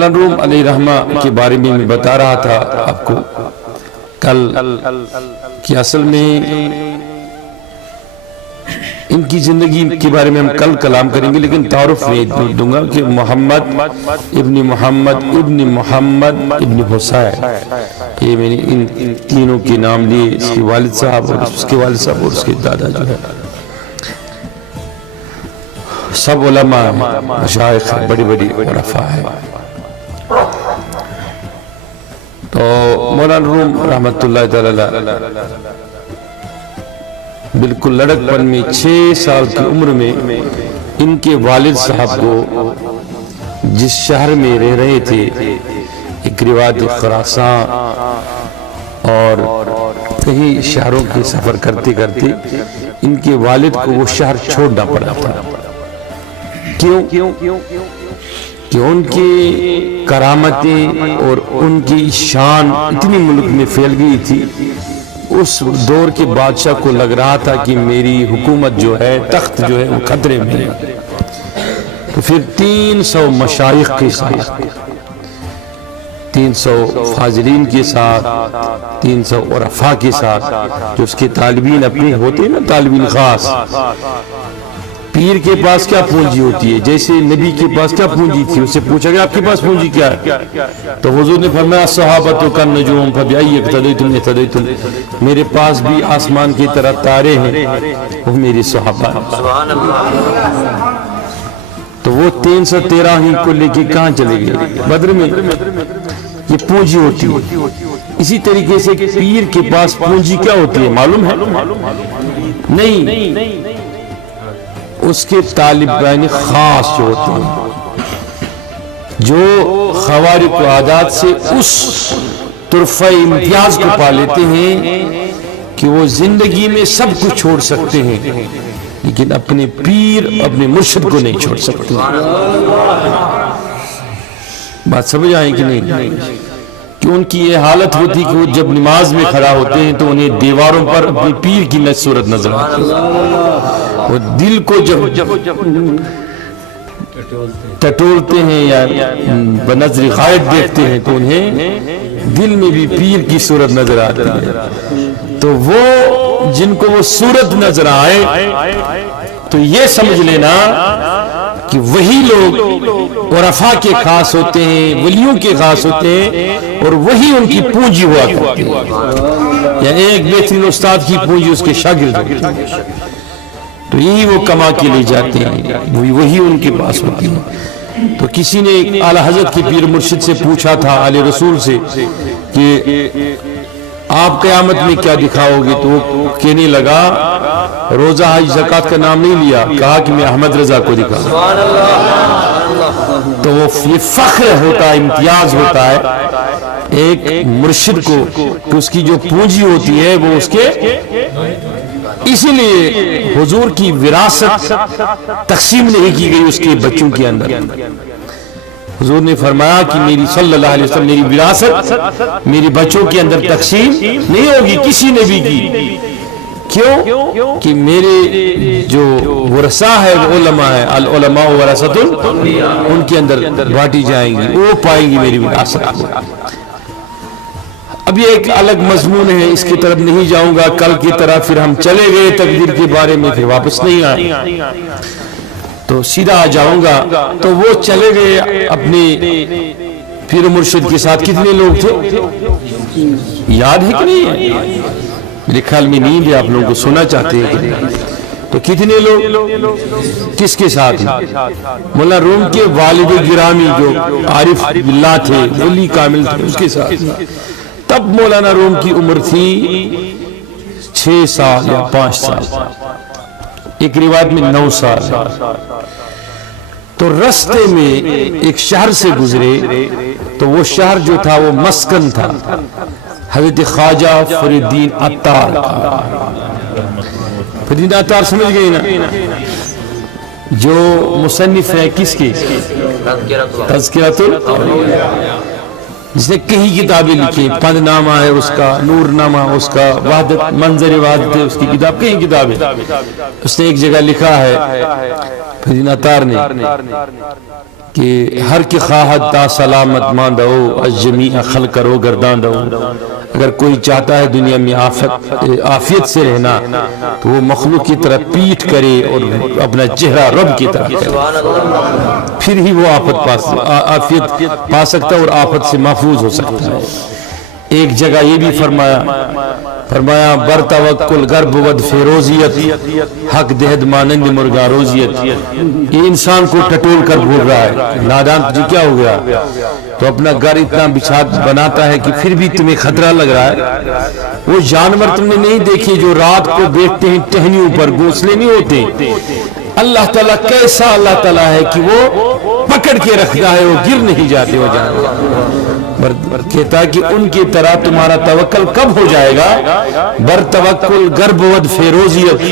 روم علیہ رحمہ کے بارے میں بتا رہا تھا آپ کو کل کہ اصل میں ان کی زندگی کے بارے میں ہم کل کلام کریں گے، لیکن تعارف میں دوں گا کہ محمد ابن حسین، یہ میں نے ان تینوں کے نام لیے، اس کے والد صاحب اور اس کے والد صاحب اور اس کے دادا جو ہے سب علماء مشائخ بڑی بڑی عرفاء ہیں۔ تو مولانا روم رحمت اللہ تعالی بالکل لڑک پن میں 6 سال کی عمر میں ان کے والد صاحب کو جس شہر میں رہ رہے تھے، ایک روایت خراسان اور کئی شہروں کے سفر کرتے کرتے ان کے والد کو وہ شہر چھوڑنا پڑا تھا۔ کیوں کہ ان کی کرامتیں اور ان کی شان اتنی ملک میں پھیل گئی تھی، اس دور کے بادشاہ کو لگ رہا تھا کہ میری حکومت جو ہے، تخت جو ہے وہ خطرے میں ہے۔ تو پھر 300 مشائخ کے ساتھ، 300 فاضلین کے ساتھ، 300 عرفاء کے ساتھ، جو اس کے طالبین اپنے ہوتے ہیں نا، طالبین خاص، پیر کے پاس کیا پونجی ہوتی ہے، جیسے نبی کے پاس کیا پونجی تھی، اس سے پوچھا گیا آپ کے پاس پونجی کیا ہے؟ تو حضور نے فرمایا صحابۃ کالنجوم فبأی اقتدیتم اقتدیتم، میرے پاس بھی آسمان کی طرح تارے ہیں، وہ میری صحابہ ہیں۔ تو وہ 313 ہی کو لے کے کہاں چلے گئے؟ بدر میں۔ یہ پونجی ہوتی ہے۔ اسی طریقے سے پیر کے پاس پونجی کیا ہوتی ہے معلوم ہے؟ نہیں، اس کے طالبان خاص جو ہوتے ہیں، جو خوارق و عادات سے اس طرفہ امتیاز کو پا لیتے ہیں کہ وہ زندگی میں سب کچھ چھوڑ سکتے ہیں، لیکن اپنے پیر، اپنے مرشد کو نہیں چھوڑ سکتے۔ بات سمجھ آئیں کہ نہیں؟ کہ ان کی یہ حالت ہوتی کہ وہ جب نماز میں کھڑا ہوتے ہیں تو انہیں دیواروں پر اپنی پیر کی صورت نظر آتی ہے۔ وہ دل کو جب ٹٹولتے ہیں یا بنظر غائب دیکھتے ہیں تو انہیں دل میں بھی پیر کی صورت نظر آتی ہے۔ تو وہ جن کو وہ صورت نظر آئے تو یہ سمجھ لینا کہ وہی لوگ عرفاء کے خاص ہوتے ہیں، ولیوں کے خاص ہوتے ہیں، اور وہی ان کی پونجی ہوا کرتے ہیں، یا ایک بہترین استاد کی پونجی اس کے شاگرد ہوتے ہیں، تو یہی وہ کما کے لے جاتے ہیں، وہی ان کے پاس ہوتی ہے۔ تو کسی نے اعلیٰ حضرت کے پیر مرشد سے پوچھا تھا، آل رسول سے، کہ آپ قیامت میں کیا دکھاؤ گے؟ تو وہ کہنے لگا، روزہ حج زکوٰۃ کا نام نہیں لیا، کہا کہ میں احمد رضا کو دکھاؤں۔ تو وہ یہ فخر ہوتا ہے، امتیاز ہوتا ہے ایک مرشد کو کہ اس کی جو پونجی ہوتی ہے وہ اس کے، اسی لیے حضور کی وراثت تقسیم نہیں کی گئی اس کے بچوں کے اندر۔ حضور نے فرمایا کہ میری صلی اللہ علیہ وسلم میری وراثت میری بچوں کے اندر تقسیم نہیں ہوگی کسی نبی کی۔ کیوں؟ کہ میرے جو ورثاء ہے وہ علماء ہے، العلماء ورثۃ الانبیاء، ان کے اندر بانٹی جائیں گی، وہ پائیں گی میری وراثت۔ اب یہ ایک الگ مضمون ہے، اس کی طرف نہیں جاؤں گا، کل کی طرح پھر ہم چلے گئے تقدیر کے بارے میں، پھر واپس نہیں آئے، تو سیدھا آ جاؤں گا۔ تو وہ چلے گئے اپنے پیر مرشد کے ساتھ، کتنے لوگ تھے یاد ہے کہ نہیں ہے؟ میرے خیال میں نیند ہے، آپ لوگوں کو سنا چاہتے ہیں کہ نہیں؟ تو کتنے لوگ کس کے ساتھ؟ مولانا روم کے والد گرامی جو عارف باللہ تھے، ولی کامل تھے، اس کے ساتھ۔ تب مولانا روم کی عمر تھی 6 سال یا 5 سال، ایک روایت میں 9 سال۔ تو رستے میں ایک شہر سے گزرے، تو وہ شہر جو تھا وہ مسکن تھا حضرت خواجہ فرید الدین عطار کا۔ فرید الدین عطار سمجھ گئے نا، جو مصنف ہے کس کی؟ تذکرۃ الاولیاء، جس نے کئی کتابیں لکھی، پند نامہ ہے اس کا، نور نامہ اس کا، وحدت منظر وحدت ہے اس کی کتاب، کئی کتابیں۔ اس نے ایک جگہ لکھا ہے فرید الدین عطار نے کہ ہر کی خواہد تا سلامت ماندو از جمیع خلق کرو گردان دو. اگر کوئی چاہتا ہے دنیا میں عافیت سے رہنا تو وہ مخلوق کی طرح پیٹ کرے اور اپنا چہرہ رب کی طرح کرے، پھر ہی وہ عافیت پا سکتا ہے اور آفت سے محفوظ ہو سکتا ہے. ایک جگہ یہ بھی فرمایا بر توکل گرب ود فیروزیت حق دہد مانند مرغا روزیت. یہ انسان کو ٹٹول کر بھول رہا ہے. نادان تجھے کیا ہو گیا؟ تو اپنا گھر اتنا بچھا بناتا ہے کہ پھر بھی تمہیں خطرہ لگ رہا ہے. وہ جانور تم نے نہیں دیکھے جو رات کو بیٹھتے ہیں ٹہنیوں پر، گھونسلے نہیں ہوتے. اللہ تعالیٰ کیسا اللہ تعالیٰ ہے کہ وہ پکڑ کے رکھتا ہے، وہ گر نہیں جاتے وہ جانور. کہتا ہے کہ ان کی طرح تمہارا توکل کب ہو جائے گا؟ بر توکل گرب ود فیروزیت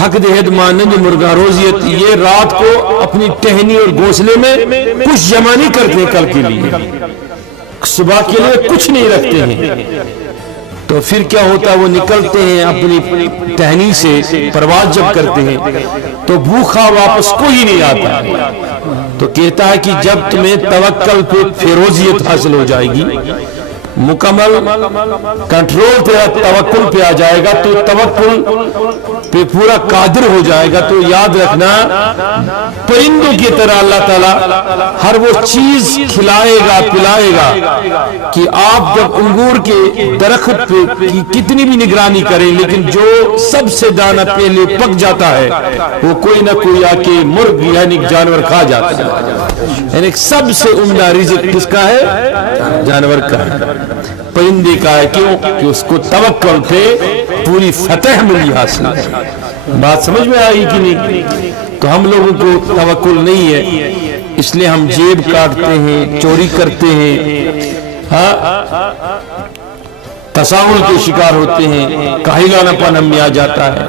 حق دہد مانند مرغا روزیت. یہ رات کو اپنی ٹہنی اور گھونسلے میں کچھ جمع نہیں کرتے کل کے لیے، صبح کے لیے کچھ نہیں رکھتے ہیں. تو پھر کیا ہوتا ہے؟ وہ نکلتے ہیں اپنی ٹہنی سے، پرواز جب کرتے ہیں تو بھوکھا واپس کوئی نہیں آتا. تو کہتا ہے کہ جب تمہیں توکل پہ فیروزیت حاصل ہو جائے گی، مکمل کنٹرول پہ توکل پہ آ جائے گا، تو توکل پہ پورا قادر ہو جائے گا. تو یاد رکھنا پرندوں کی طرح اللہ تعالیٰ ہر وہ چیز کھلائے گا پلائے گا کہ آپ جب انگور کے درخت پہ کتنی بھی نگرانی کریں، لیکن جو سب سے دانہ پہلے پک جاتا ہے وہ کوئی نہ کوئی آ کے مرغ یعنی جانور کھا جاتا ہے. یعنی سب سے عمدہ رزق کس کا ہے؟ جانور کا ہے، پرندے کا ہے. کیوں؟ کہ اس کو توکل پہ پوری فتح ملی حاصل. بات سمجھ میں آئی کہ نہیں؟ تو ہم لوگوں کو توکل نہیں ہے، اس لیے ہم جیب کاٹتے ہیں، چوری کرتے ہیں، تساہل کے شکار ہوتے ہیں، کاہلانہ پن ہم میں آ جاتا ہے.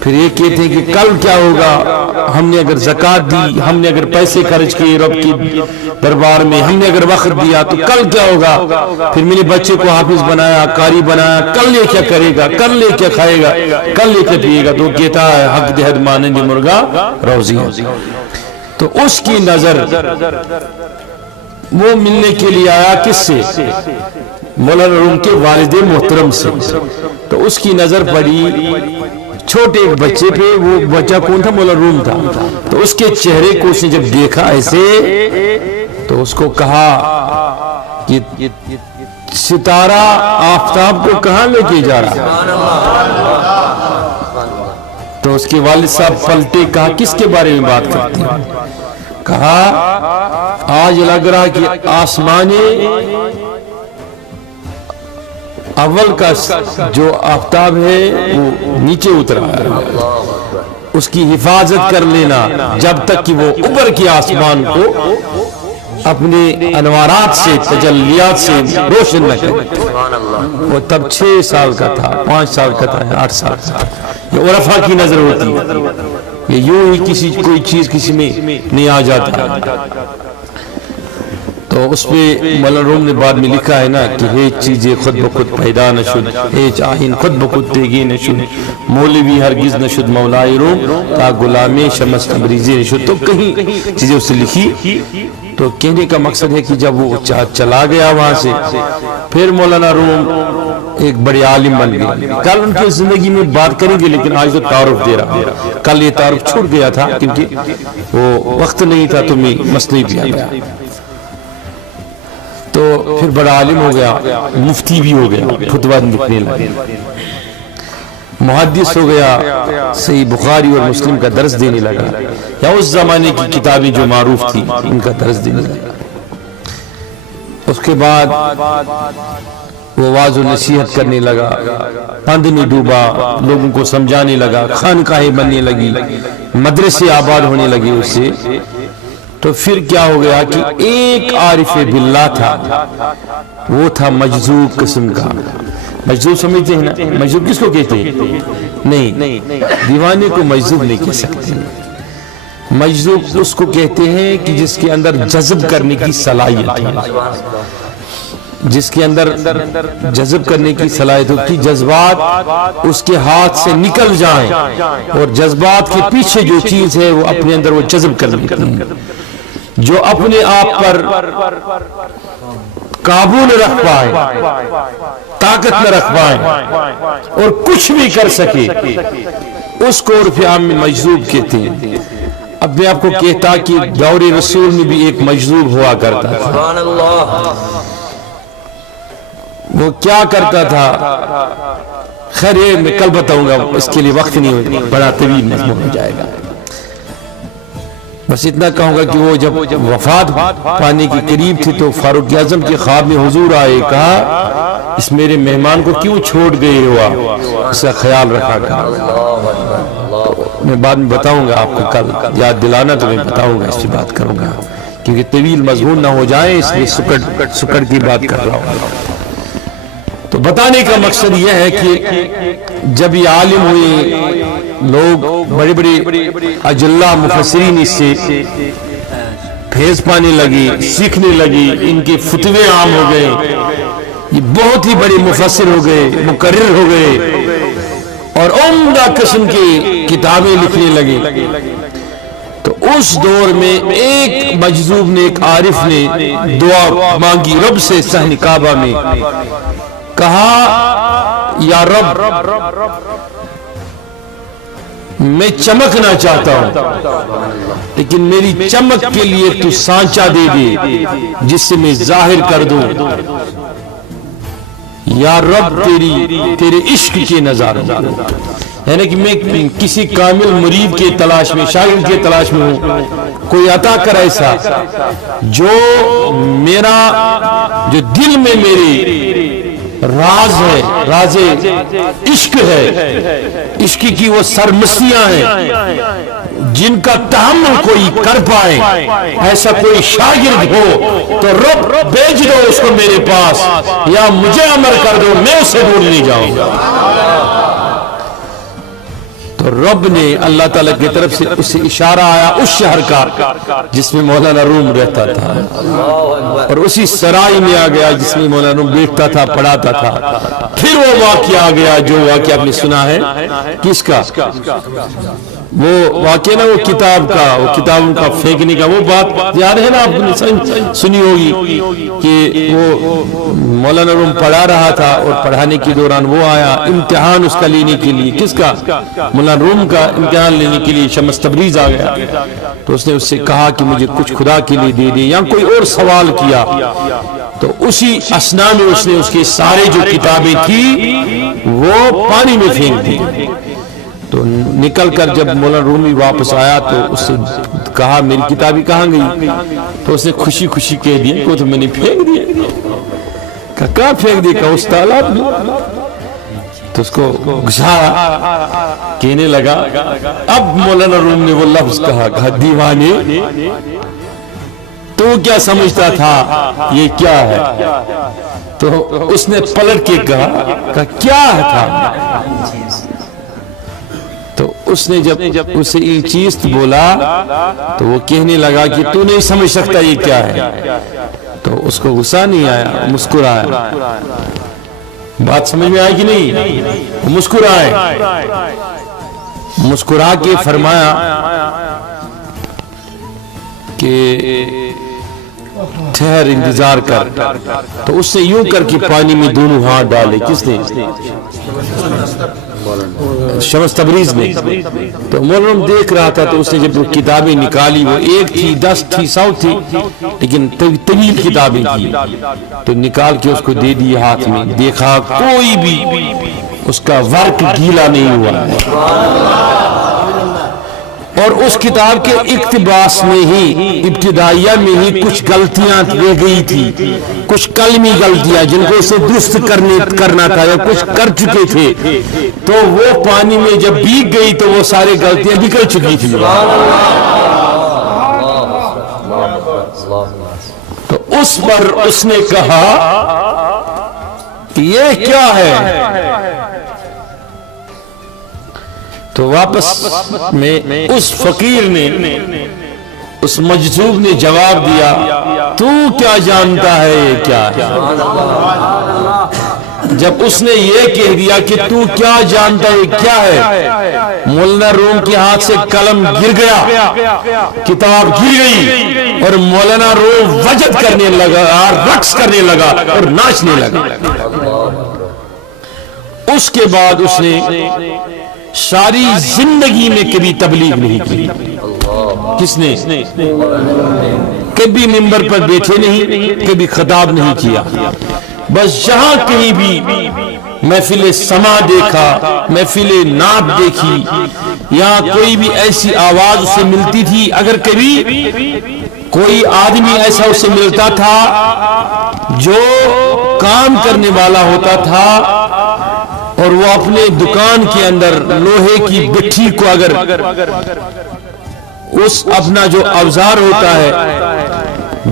پھر یہ کہتے ہیں کہ کل کیا ہوگا؟ ہم نے اگر زکوٰۃ دی، ہم نے اگر پیسے خرچ کیے رب کی دربار میں، ہم نے اگر وقت دیا تو کل کیا ہوگا؟ پھر میرے بچے کو حافظ بنایا، قاری بنایا، کل یہ کیا کرے گا؟ کل یہ کیا کھائے گا؟ کل یہ کیا پیے گا؟ تو کہتا ہے حق دہد مانند مرغا روزی. تو اس کی نظر وہ ملنے کے لیے آیا کس سے؟ مولانا روم کے والد محترم سے. تو اس کی نظر پڑی چھوٹے ایک بچے پہ. وہ بچہ کون تھا؟ مولانا روم تھا. تو اس کے چہرے کو اس نے جب دیکھا ایسے تو اس کو کہا کہ ستارہ آفتاب کو کہاں لے کے جا رہا؟ تو اس کے والد صاحب پلٹے. کہا کس کے بارے میں بات کرتے ہیں؟ کہا آج لگ رہا کہ آسمان اول کا جو آفتاب ہے وہ نیچے اترا ہے، اس کی حفاظت کر لینا جب تک کہ وہ اوپر کے آسمان کو اپنے انوارات سے تجلیات سے روشن نہ کرے. وہ تب 6 سال کا تھا، 5 سال کا تھا، 8 سال کا. یہ عرفا کی نظر ہوتی ہے، یہ یوں ہی کوئی چیز کسی میں نہیں آ جاتا. تو اس پہ مولانا روم نے بعد میں لکھا ہے نا کہ ہیچ چیزیں خود بخود پیدا نہ شد، ہیچ آہین خود بخود تیگی نہ شد، مولوی ہرگز نہ شد مولائے روم تا غلام شمس تبریزی نہ شد. تو کہیں چیزیں اس سے لکھی. تو کہنے کا مقصد ہے کہ جب وہ چلا گیا وہاں سے، پھر مولانا روم ایک بڑے عالم بن گئے. کل ان کی زندگی میں بات کریں گے، لیکن آج تو تعارف دے رہا. کل یہ تعارف چھوٹ گیا تھا کیونکہ وہ وقت نہیں تھا تو میں مسئلہ دیا گیا. تو پھر بڑا عالم ہو گیا، مفتی بھی ہو گیا، فتویٰ لکھنے لگے، محدث ہو گیا، صحیح بخاری اور مسلم کا درس دینے لگا، یا اس زمانے کی کتابیں جو معروف تھی ان کا درس دینے لگا. اس کے بعد وہ واعظ و نصیحت کرنے لگا، پند میں ڈوبا، لوگوں کو سمجھانے لگا، خانقاہیں بننے لگی، مدرسے آباد ہونے لگے اس سے. تو پھر کیا ہو گیا کہ ایک عارف باللہ تھا، وہ تھا مجذوب قسم کا. مجذوب سمجھتے ہیں نا؟ مجذوب کس کو کہتے ہیں؟ نہیں، دیوانے کو مجذوب نہیں کہہ سکتے. مجذوب اس کو کہتے ہیں کہ جس کے اندر جذب کرنے کی صلاحیت ہے، جس کے اندر جذب کرنے کی صلاحیت ہو کہ جذبات اس کے ہاتھ سے نکل جائیں اور جذبات کے پیچھے جو چیز ہے وہ اپنے اندر وہ جذب کر لیتے ہیں. جو اپنے آپ پر قابو نہ رکھ پائے، طاقت نہ رکھ پائے اور کچھ بھی کر سکے، اس کو عرف عام میں مجذوب کہتے ہیں۔ اب میں آپ کو کہتا کہ دور رسول میں بھی ایک مجذوب ہوا کرتا تھا۔ وہ کیا کرتا تھا؟ خیر یہ میں کل بتاؤں گا، اس کے لیے وقت نہیں ہوگا، بڑا طویل مضمون ہو جائے گا۔ بس اتنا کہوں گا کہ وہ جب وفات پانے کے قریب تھی تو فاروق اعظم کے خواب میں حضور آئے، کہا اس میرے مہمان کو کیوں چھوڑ گئے ہوا، اس کا خیال رکھا کرو۔ میں بعد میں بتاؤں گا آپ کو، کل یاد دلانا تو میں بتاؤں گا، اس سے بات کروں گا، کیونکہ طویل مضمون نہ ہو جائے اس لیے سکڑ کی بات کر رہا ہوں۔ تو بتانے کا مقصد یہ ہے کہ جب یہ عالم ہوئے لوگ، بڑے بڑے اجلہ مفسرین اس سے فیض پانے لگے، سیکھنے لگے، ان کے فتوے عام ہو گئے، یہ بہت ہی بڑے مفسر ہو گئے، مقرر ہو گئے اور عمدہ قسم کی کتابیں لکھنے لگے۔ تو اس دور میں ایک مجذوب نے، ایک عارف نے دعا مانگی رب سے صحن کعبہ میں، کہا یا رب میں چمکنا چاہتا ہوں، لیکن میری چمک کے لیے تو سانچہ دے دے جس سے میں ظاہر کر دوں، یا رب تیرے عشق کے نظارہ، یعنی کہ میں کسی کامل مرید کے تلاش میں، شاگرد کے تلاش میں ہوں، کوئی عطا کر ایسا جو میرا، جو دل میں میرے راز ہے، راز عشق ہے، عشق کی وہ سرمستیاں ہیں جن کا تحمل کوئی کر پائے، ایسا کوئی شاگرد ہو تو رب بھیج دو اس کو میرے پاس، یا مجھے امر کر دو میں اسے دور نہیں جاؤں گا۔ تو رب نے اللہ تعالیٰ کی طرف سے اسے اشارہ آیا اس شہر کا جس میں مولانا روم رہتا تھا، اور اسی سرائی میں آ گیا جس میں مولانا روم بیٹھتا تھا، پڑھاتا تھا۔ پھر وہ واقعہ آ گیا جو واقعہ آپ نے سنا ہے، کس کا؟ وہ واقعہ نا، وہ کتاب کا، وہ کتابوں کا پھینکنے کا، وہ بات یاد ہے نا، آپ نے سنی ہوگی کہ وہ مولانا روم پڑھا رہا تھا اور پڑھانے کے دوران وہ آیا امتحان اس کا لینے کے لیے، کس کا؟ مولانا روم کا امتحان لینے کے لیے شمس تبریز آ گیا، تو اس نے اس سے کہا کہ مجھے کچھ خدا کے لیے دے دے، یا کوئی اور سوال کیا، تو اسی اسنا میں اس نے اس کے سارے جو کتابیں تھی وہ پانی میں پھینک دی۔ تو نکل کر جب مولانا رومی واپس آیا تو اس سے کہا میری کتابیں کہاں گئی؟ تو اس نے خوشی خوشی کہہ دیا کہ تو میں نے پھینک دیا۔ کہاں پھینک دیا؟ کہ اس تالاب میں۔ تو اس کو گھسارا، کہنے لگا، اب مولانا روم نے وہ لفظ کہا دیوانے تو کیا سمجھتا تھا یہ کیا ہے؟ تو اس نے پلٹ کے کہا کیا تھا؟ تو اس نے جب اسے یہ چیز بولا تو وہ کہنے لگا کہ تو نہیں سمجھ سکتا یہ کیا ہے۔ تو اس کو غصہ نہیں آیا، مسکرایا۔ بات سمجھ میں آئی کہ نہیں؟ مسکرائے، مسکرا کے فرمایا کہ ٹھہر، انتظار کر۔ تو اس سے یوں کر کے پانی میں دونوں ہاتھ ڈالے، کس نے؟ شمس تبریز نے۔ تو مولانا دیکھ رہا تھا، تو اس نے جب وہ کتابیں نکالی، وہ 1 تھی، 10 تھی، 100 تھی، لیکن طویل کتابیں تھی، تو نکال کے اس کو دے دی ہاتھ میں۔ دیکھا کوئی بھی اس کا ورق گیلا نہیں ہوا، اور اس کتاب کے اقتباس میں ہی، ابتدائیہ میں ہی کچھ غلطیاں رہ گئی تھی، کچھ کلمی غلطیاں جن کو اسے درست کرنا تھا یا کچھ کر چکے تھے، تو وہ پانی میں جب بھیگ گئی تو وہ سارے غلطیاں نکل چکی تھی۔ تو اس پر اس نے کہا کہ یہ کیا ہے؟ تو واپس میں اس فقیر نے، اس مجذوب نے جواب دیا، تو کیا جانتا ہے یہ کیا ہے؟ جب اس نے یہ کہہ دیا کہ تو کیا جانتا ہے کیا ہے، مولانا روم کے ہاتھ سے قلم گر گیا، کتاب گر گئی، اور مولانا روم وجد کرنے لگا، رقص کرنے لگا اور ناچنے لگا۔ اس کے بعد اس نے ساری زندگی میں کبھی تبلیغ نہیں کی۔ کس نے؟ کبھی منبر پر بیٹھے نہیں، کبھی خطاب نہیں کیا، بس جہاں کہیں بھی محفل سما دیکھا، محفل نعت دیکھی، یا کوئی بھی ایسی آواز اسے ملتی تھی، اگر کبھی کوئی آدمی ایسا اسے ملتا تھا جو کام کرنے والا ہوتا تھا اور وہ اپنے دکان کے اندر لوہے کی بٹھی کو اگر اس اپنا جو اوزار ہوتا ہے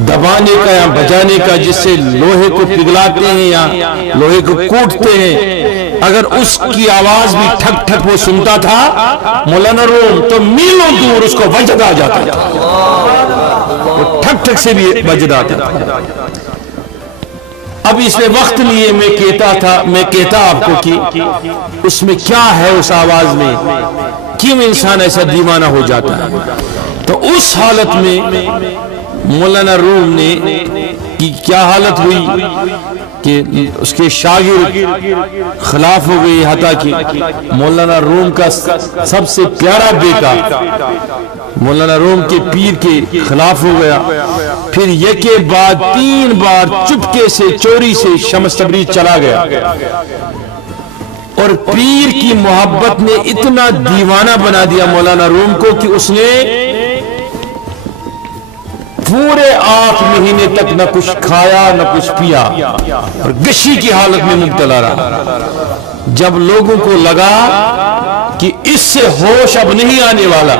دبانے کا یا بجانے کا، جس سے لوہے کو پگھلاتے ہیں یا لوہے کو کوٹتے ہیں، اگر اس کی آواز بھی ٹھک ٹھک وہ سنتا تھا مولانا روم، تو میلوں دور اس کو وجد آ جاتا تھا، وہ ٹھک ٹھک سے بھی وجد آتا تھا۔ اب اس میں وقت لیے میں کہتا آپ کو کہ اس میں کیا ہے، اس آواز میں کیوں انسان ایسا دیوانہ ہو جاتا ہے۔ تو اس حالت میں مولانا روم نے کی کیا حالت ہوئی کہ اس کے شاگرد خلاف ہو گئے، حتیٰ کہ مولانا روم کا سب سے پیارا بیٹا مولانا روم کے پیر کے خلاف ہو گیا۔ پھر یکے بعد 3 بار چپکے سے چوری سے شمس تبریز چلا گیا، اور پیر کی محبت نے اتنا دیوانہ بنا دیا مولانا روم کو کہ اس نے پورے 8 مہینے تک نہ کچھ کھایا نہ کچھ پیا، اور غشی کی حالت میں مبتلا رہا۔ جب لوگوں کو لگا کہ اس سے ہوش اب نہیں آنے والا،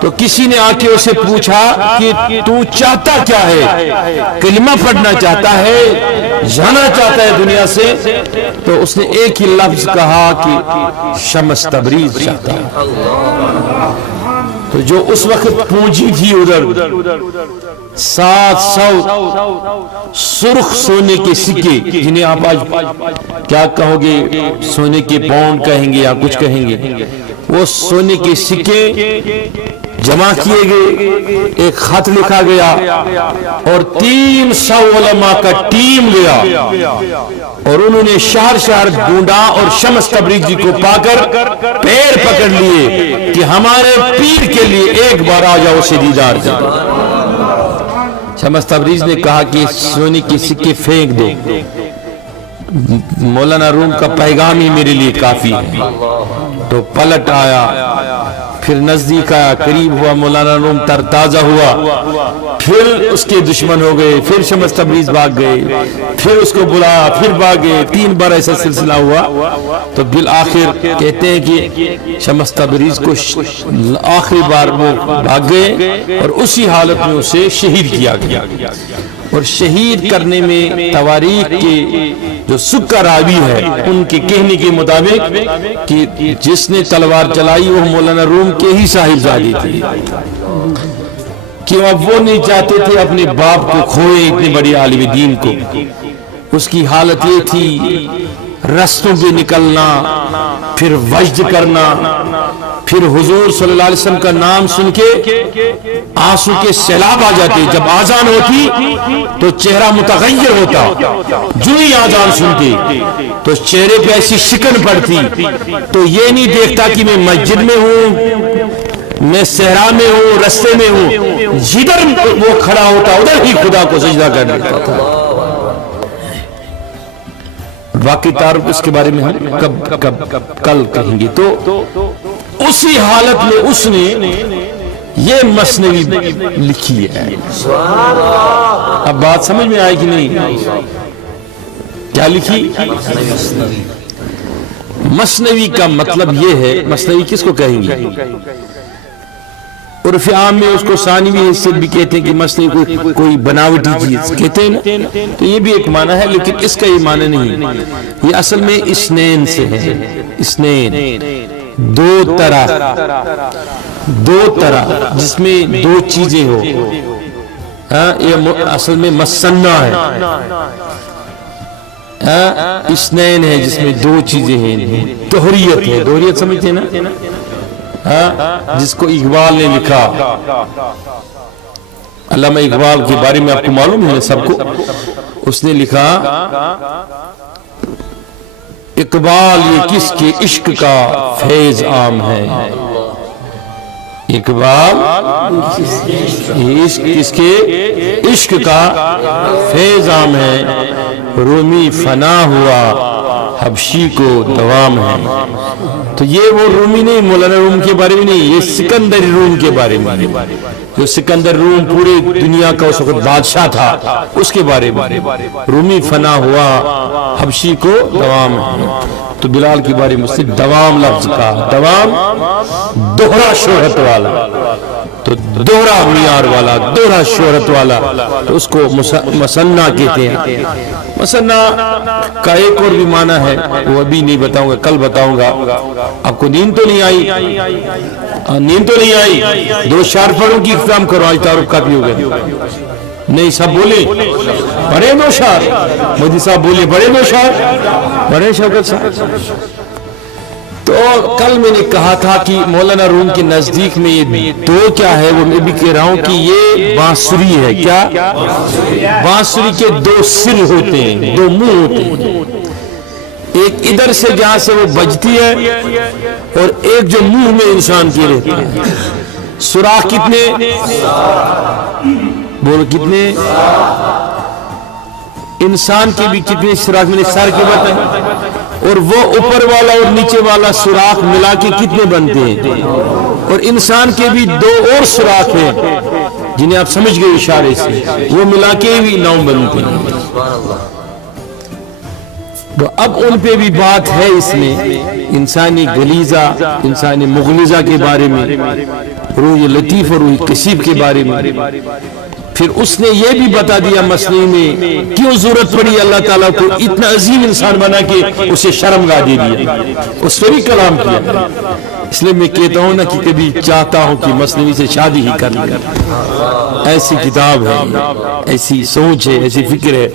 تو کسی نے آ کے اسے پوچھا کہ تو چاہتا کیا ہے؟ کلمہ پڑھنا چاہتا ہے، جانا چاہتا ہے دنیا سے؟ تو اس نے ایک ہی لفظ کہا کہ شمس تبریز چاہتا ہے۔ تو جو اس وقت پونجی تھی ادھر 700 سرخ سونے کے سکے، جنہیں آپ آج کیا کہو گے، سونے کے پاؤنڈ کہیں گے یا کچھ کہیں گے، وہ سونے کے سکے جمع کیے گئے، ایک خط لکھا گیا، اور 300 علماء کا ٹیم گیا، اور انہوں نے شہر شہر ڈھونڈا، اور شمس تبریز جی کو پا کر پیر پکڑ لیے کہ ہمارے پیر کے لیے ایک بار آ جاؤ، اسے دیدار دو۔ شمس تبریز نے کہا کہ سونے کے سکے پھینک دو، مولانا روم کا پیغام ہی میرے لیے کافی ہے۔ تو پلٹ آیا، پھر نزدیک آیا، قریب ہوا، مولانا روم ترتازہ ہوا، پھر اس کے دشمن ہو گئے، پھر شمس تبریز بھاگ گئے، پھر اس کو بلایا، پھر بھاگے، 3 بار ایسا سلسلہ ہوا۔ تو بالآخر کہتے ہیں کہ شمس تبریز کو آخری بار وہ بھاگ گئے، اور اسی حالت میں اسے شہید کیا گیا۔ اور شہید کرنے میں تواریخ کے جو سکہ راوی ہے، ان کے کہنے کے مطابق کہ جس نے تلوار چلائی وہ مولانا روم کے ہی صاحبزادے تھے، کہ اب وہ نہیں چاہتے تھے اپنے باپ کو کھوئے، اتنے بڑے عالم دین کو۔ اس کی حالت یہ تھی، رستوں پہ نکلنا، پھر وجد کرنا، پھر حضور صلی اللہ علیہ وسلم کا نام سن کے آنسو کے سیلاب آ جاتے، جب آذان ہوتی تو چہرہ متغیر ہوتا، جو ہی آذان سنتے تو چہرے پہ ایسی شکن پڑتی، تو یہ نہیں دیکھتا کہ میں مسجد میں ہوں، میں صحرا میں ہوں، رستے میں ہوں، جدھر وہ کھڑا ہوتا ادھر ہی خدا کو سجدہ کر دیتا تھا۔ واقعی تعارف اس کے بارے میں ہم کل کہیں گے۔ تو اسی حالت میں اس نے یہ مثنوی لکھی ہے۔ اب بات سمجھ میں آئے کہ نہیں؟ کیا لکھی؟ مثنوی کا مطلب یہ ہے، مثنوی کس کو کہیں گے؟ عرف عام میں اس کو ثانوی حیثیت بھی کہتے ہیں کہ مثنوی کوئی بناوٹی چیز کہتے ہیں نا، تو یہ بھی ایک معنی ہے، لیکن اس کا یہ معنی نہیں، یہ اصل میں اسنین سے ہے۔ اسنین، دو طرح جس میں 2 چیزیں ہو، یہ اصل میں مثنیٰ ہے۔ اسنین ہے جس میں دو چیزیں ہیں، دوہریت ہے، دوہریت سمجھتے ہیں نا، جس کو اقبال نے لکھا، علامہ اقبال کے بارے میں آپ کو معلوم ہے سب کو، اس نے لکھا اقبال یہ کس کے عشق کا فیض عام ہے، اقبال کس کے عشق کا فیض عام ہے، رومی فنا ہوا حبشی کو دوام ہے۔ تو یہ وہ رومی نہیں، مولانا روم کے بارے میں نہیں، یہ سکندر روم کے بارے میں، جو سکندر روم پورے دنیا کا اس وقت بادشاہ تھا، اس کے بارے میں، رومی فنا ہوا حبشی کو دوام ہے۔ تو بلال کے بارے میں اس نے دوام لفظ کا، دوام دوہرا شہرت والا، تو دوہرا معیار والا، دوہرا شہرت والا، تو اس کو مثنیٰ کہتے ہیں۔ مثنیٰ کا ایک اور بھی معنی ہے، وہ ابھی نہیں بتاؤں گا، کل بتاؤں گا۔ آپ کو نیند تو نہیں آئی؟ نیند تو نہیں آئی؟ دو شعر پڑھوں کی اختتام کرو، آج تعارف کافی ہو گئے۔ نہیں سب بولے بڑے دو شعر، مودی صاحب بولے بڑے دو شعر، بڑے شوکت صاحب۔ تو کل میں نے کہا تھا کہ مولانا روم کے نزدیک میں یہ دو کیا ہے، وہ میں بھی کہہ رہا ہوں کہ یہ بانسری ہے۔ کیا؟ بانسری کے دو سر ہوتے ہیں، دو منہ ہوتے ہیں، ایک ادھر سے جہاں سے وہ بجتی ہے، اور ایک جو منہ میں انسان کی رہتی ہے۔ سوراخ کتنے؟ بولو کتنے؟ انسان کے بھی کتنے سوراخ میں نے سر کے بتائے، اور وہ اوپر والا اور نیچے والا سوراخ ملا کے کتنے بنتے ہیں، اور انسان کے بھی دو اور سوراخ ہیں جنہیں آپ سمجھ گئے اشارے سے، وہ ملا کے بھی 9 بنتے ہیں۔ تو اب ان پہ بھی بات ہے اس میں، انسانی غلیظہ، انسانی مغلظہ کے بارے میں، روح لطیف اور روح کثیف کے بارے میں۔ پھر اس نے یہ بھی بتا دیا مثنوی میں کیوں ضرورت پڑی اللہ تعالیٰ کو اتنا عظیم انسان بنا کے اسے شرمگاہ دے دیا، اس پہ بھی کلام کیا۔ اس لیے میں کہتا ہوں نا کہ کبھی چاہتا ہوں کہ مثنوی سے شادی ہی کر لیں، ایسی کتاب ہے، ایسی سوچ ہے، ایسی فکر ہے،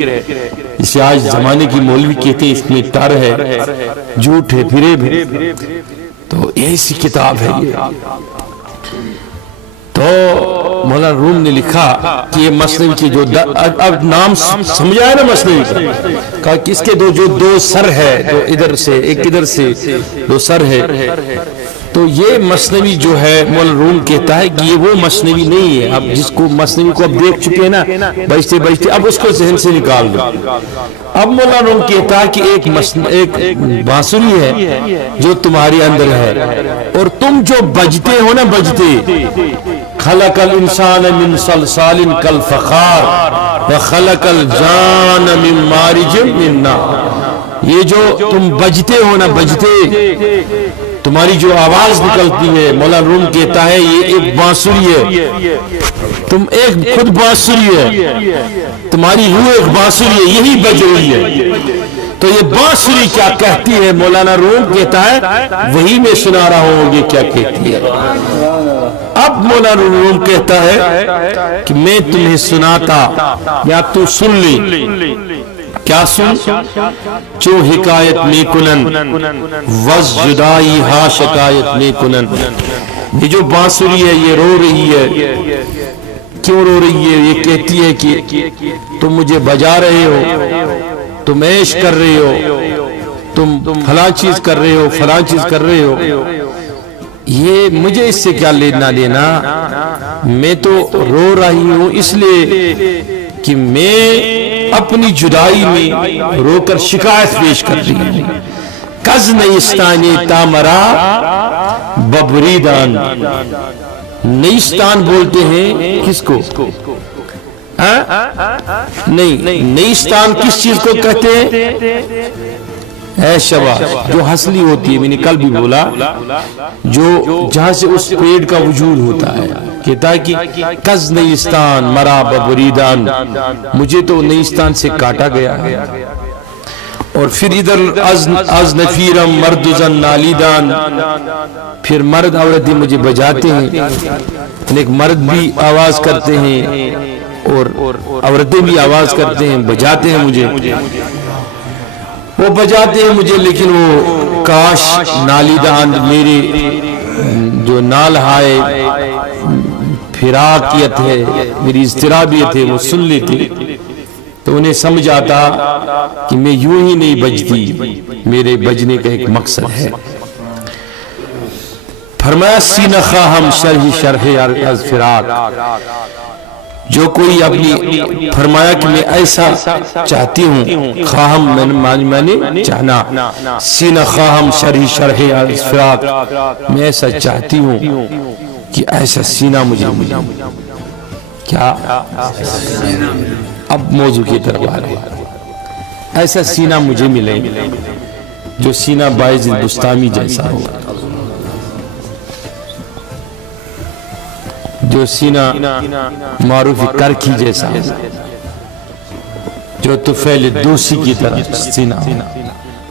جسے آج زمانے کی مولوی کہتے ہیں اس میں ٹر ہے، جھوٹ ہے، فریب ہے، تو ایسی کتاب ہے یہ۔ تو مولانا روم نے لکھا کہ یہ مثنوی کی جو اب نام سمجھا ہے نا مثنوی کا، کہا کہ اس کے دو سر ہے، دو ادھر سے ایک ادھر سے دو سر ہے، تو یہ مثنوی جو ہے مولانا روم کہتا ہے کہ یہ وہ مثنوی نہیں ہے۔ اب جس کو مثنوی کو اب دیکھ چکے ہیں نا بجتے بجتے، اب اس کو ذہن سے نکال دو۔ اب مولانا روم کہتا ہے کہ ایک بانسری ہے جو تمہارے اندر ہے، اور تم جو بجتے ہو نا، بجتے خلق الانسان من صلصال کالفخار وخلق الجان من مارج من نار، یہ جو تم بجتے ہو نا، بجتے تمہاری جو آواز نکلتی ہے، مولانا روم کہتا ہے یہ ایک بانسری ہے، تم ایک خود بانسری ہے، تمہاری روح ایک بانسری ہے، یہی بج رہی ہے۔ تو یہ بانسری کیا کہتی ہے، مولانا روم کہتا ہے وہی میں سنا رہا ہوں یہ کیا کہتی ہے۔ اب مولانا روم کہتا ہے کہ میں تمہیں سناتا، یا تو سن لی، کیا سن؟ چو حکایت میں کنن وز جدائی ہا شکایت میں کنن، یہ جو بانسری ہے یہ رو رہی ہے، کیوں رو رہی ہے؟ یہ کہتی ہے کہ تم مجھے بجا رہے ہو، تم عیش کر رہے ہو، تم فلاں چیز کر رہے ہو، فلاں چیز کر رہے ہو، یہ مجھے اس سے کیا لینا دینا؟ میں تو رو رہی ہوں اس لیے کہ میں اپنی جدائی میں رو کر شکایت پیش کر رہی ہوں۔ کز نیستانی تامرا ببریدان، نیستان بولتے ہیں کس کو؟ نہیں، نیستان کس چیز کو کہتے ہیں؟ ہے شبہ جو حسلی ہوتی ہے، میں نے کل بھی بولا، جو جہاں سے اس پیڑ کا وجود ہوتا ہے، کہتا ہے کہ کز نیستان مرا ببریدان، مجھے تو نیستان سے کاٹا گیا ہے۔ اور پھر ادھر از نفیرم مرد زن نالیدان، پھر مرد عورتیں مجھے بجاتے ہیں، ایک مرد بھی آواز کرتے ہیں اور عورتیں بھی آواز کرتے ہیں، بجاتے ہیں مجھے۔ وہ بجاتے ہیں مجھے، لیکن وہ کاش نالیدان میرے جو نالہائے فراقیت ہے، میری اضطرابیت ہے، وہ سن لیتے تو انہیں سمجھ آتا کہ میں یوں ہی نہیں بجتی، میرے بجنے کا ایک مقصد ہے۔ فرمایا سینہ خواہم شرح از فراق، جو کوئی اپنی، فرمایا کہ میں ایسا چاہتی ہوں، خواہم میں نے چاہنا، سینہ خواہم شرح از فراق، میں ایسا چاہتی ہوں کہ ایسا سینہ مجھے ملے۔ کیا؟ اب موضوع کی طرف آ رہے، ایسا سینہ مجھے ملے جو سینہ بایزید بسطامی جیسا ہو، جو سینہ معروف کرکی جیسا ہو، جو طفیل دوسی کی طرح سینہ،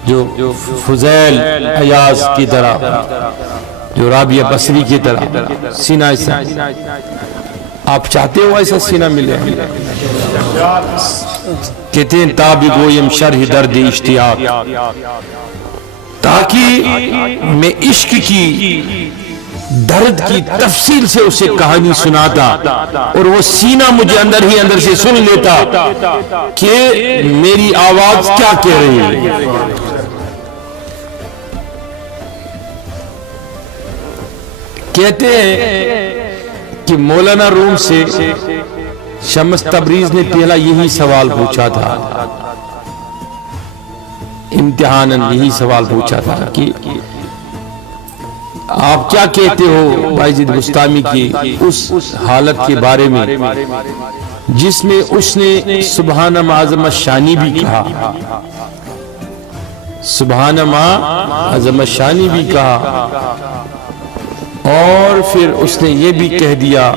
جو فضیل ایاز کی طرح، جو رابعہ بصری کی طرح سینہ ایسا۔ آپ چاہتے ہو ایسا سینہ ملے؟ کہتے ہیں تاب گویم شرح درد اشتیاق، تاکہ میں عشق کی درد کی تفصیل سے اسے کہانی سناتا اور وہ سینہ مجھے اندر ہی اندر سے سن لیتا کہ میری آواز کیا کہہ رہی ہے۔ کہتے ہیں کہ مولانا روم سے شمس تبریز نے پہلا یہی سوال پوچھا تھا، امتحاناً یہی سوال پوچھا تھا کہ آپ کیا کہتے ہو بایزید بسطامی کی اس حالت کے بارے میں جس میں اس نے سبحان ما عظمت شانی بھی کہا، سبحان ما عظمت شانی بھی کہا، اور پھر اس نے یہ بھی کہہ دیا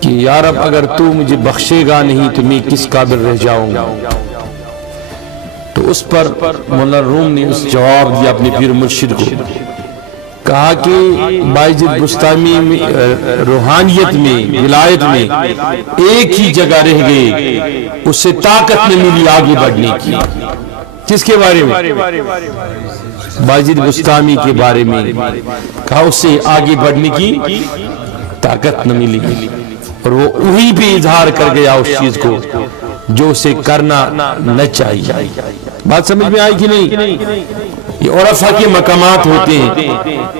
کہ یا رب اگر تو مجھے بخشے گا نہیں تو میں کس قابل رہ جاؤں گا۔ تو اس پر مولانا روم نے اس جواب دیا اپنے پیر مرشد کو، کہا کہ بایزید بسطامی میں روحانیت میں، ولایت میں ایک ہی جگہ رہ گئے، اس سے طاقت نہیں ملی آگے بڑھنے کی۔ کس کے بارے میں؟ بایزید بسطامی کے بارے میں کہا اس سے آگے بڑھنے کی طاقت نہ ملی، اور وہ وہی بھی اظہار کر گیا اس چیز کو جو اسے کرنا نہ چاہیے۔ بات سمجھ میں آئی کہ نہیں؟ یہ عرفہ کے مقامات ہوتے ہیں،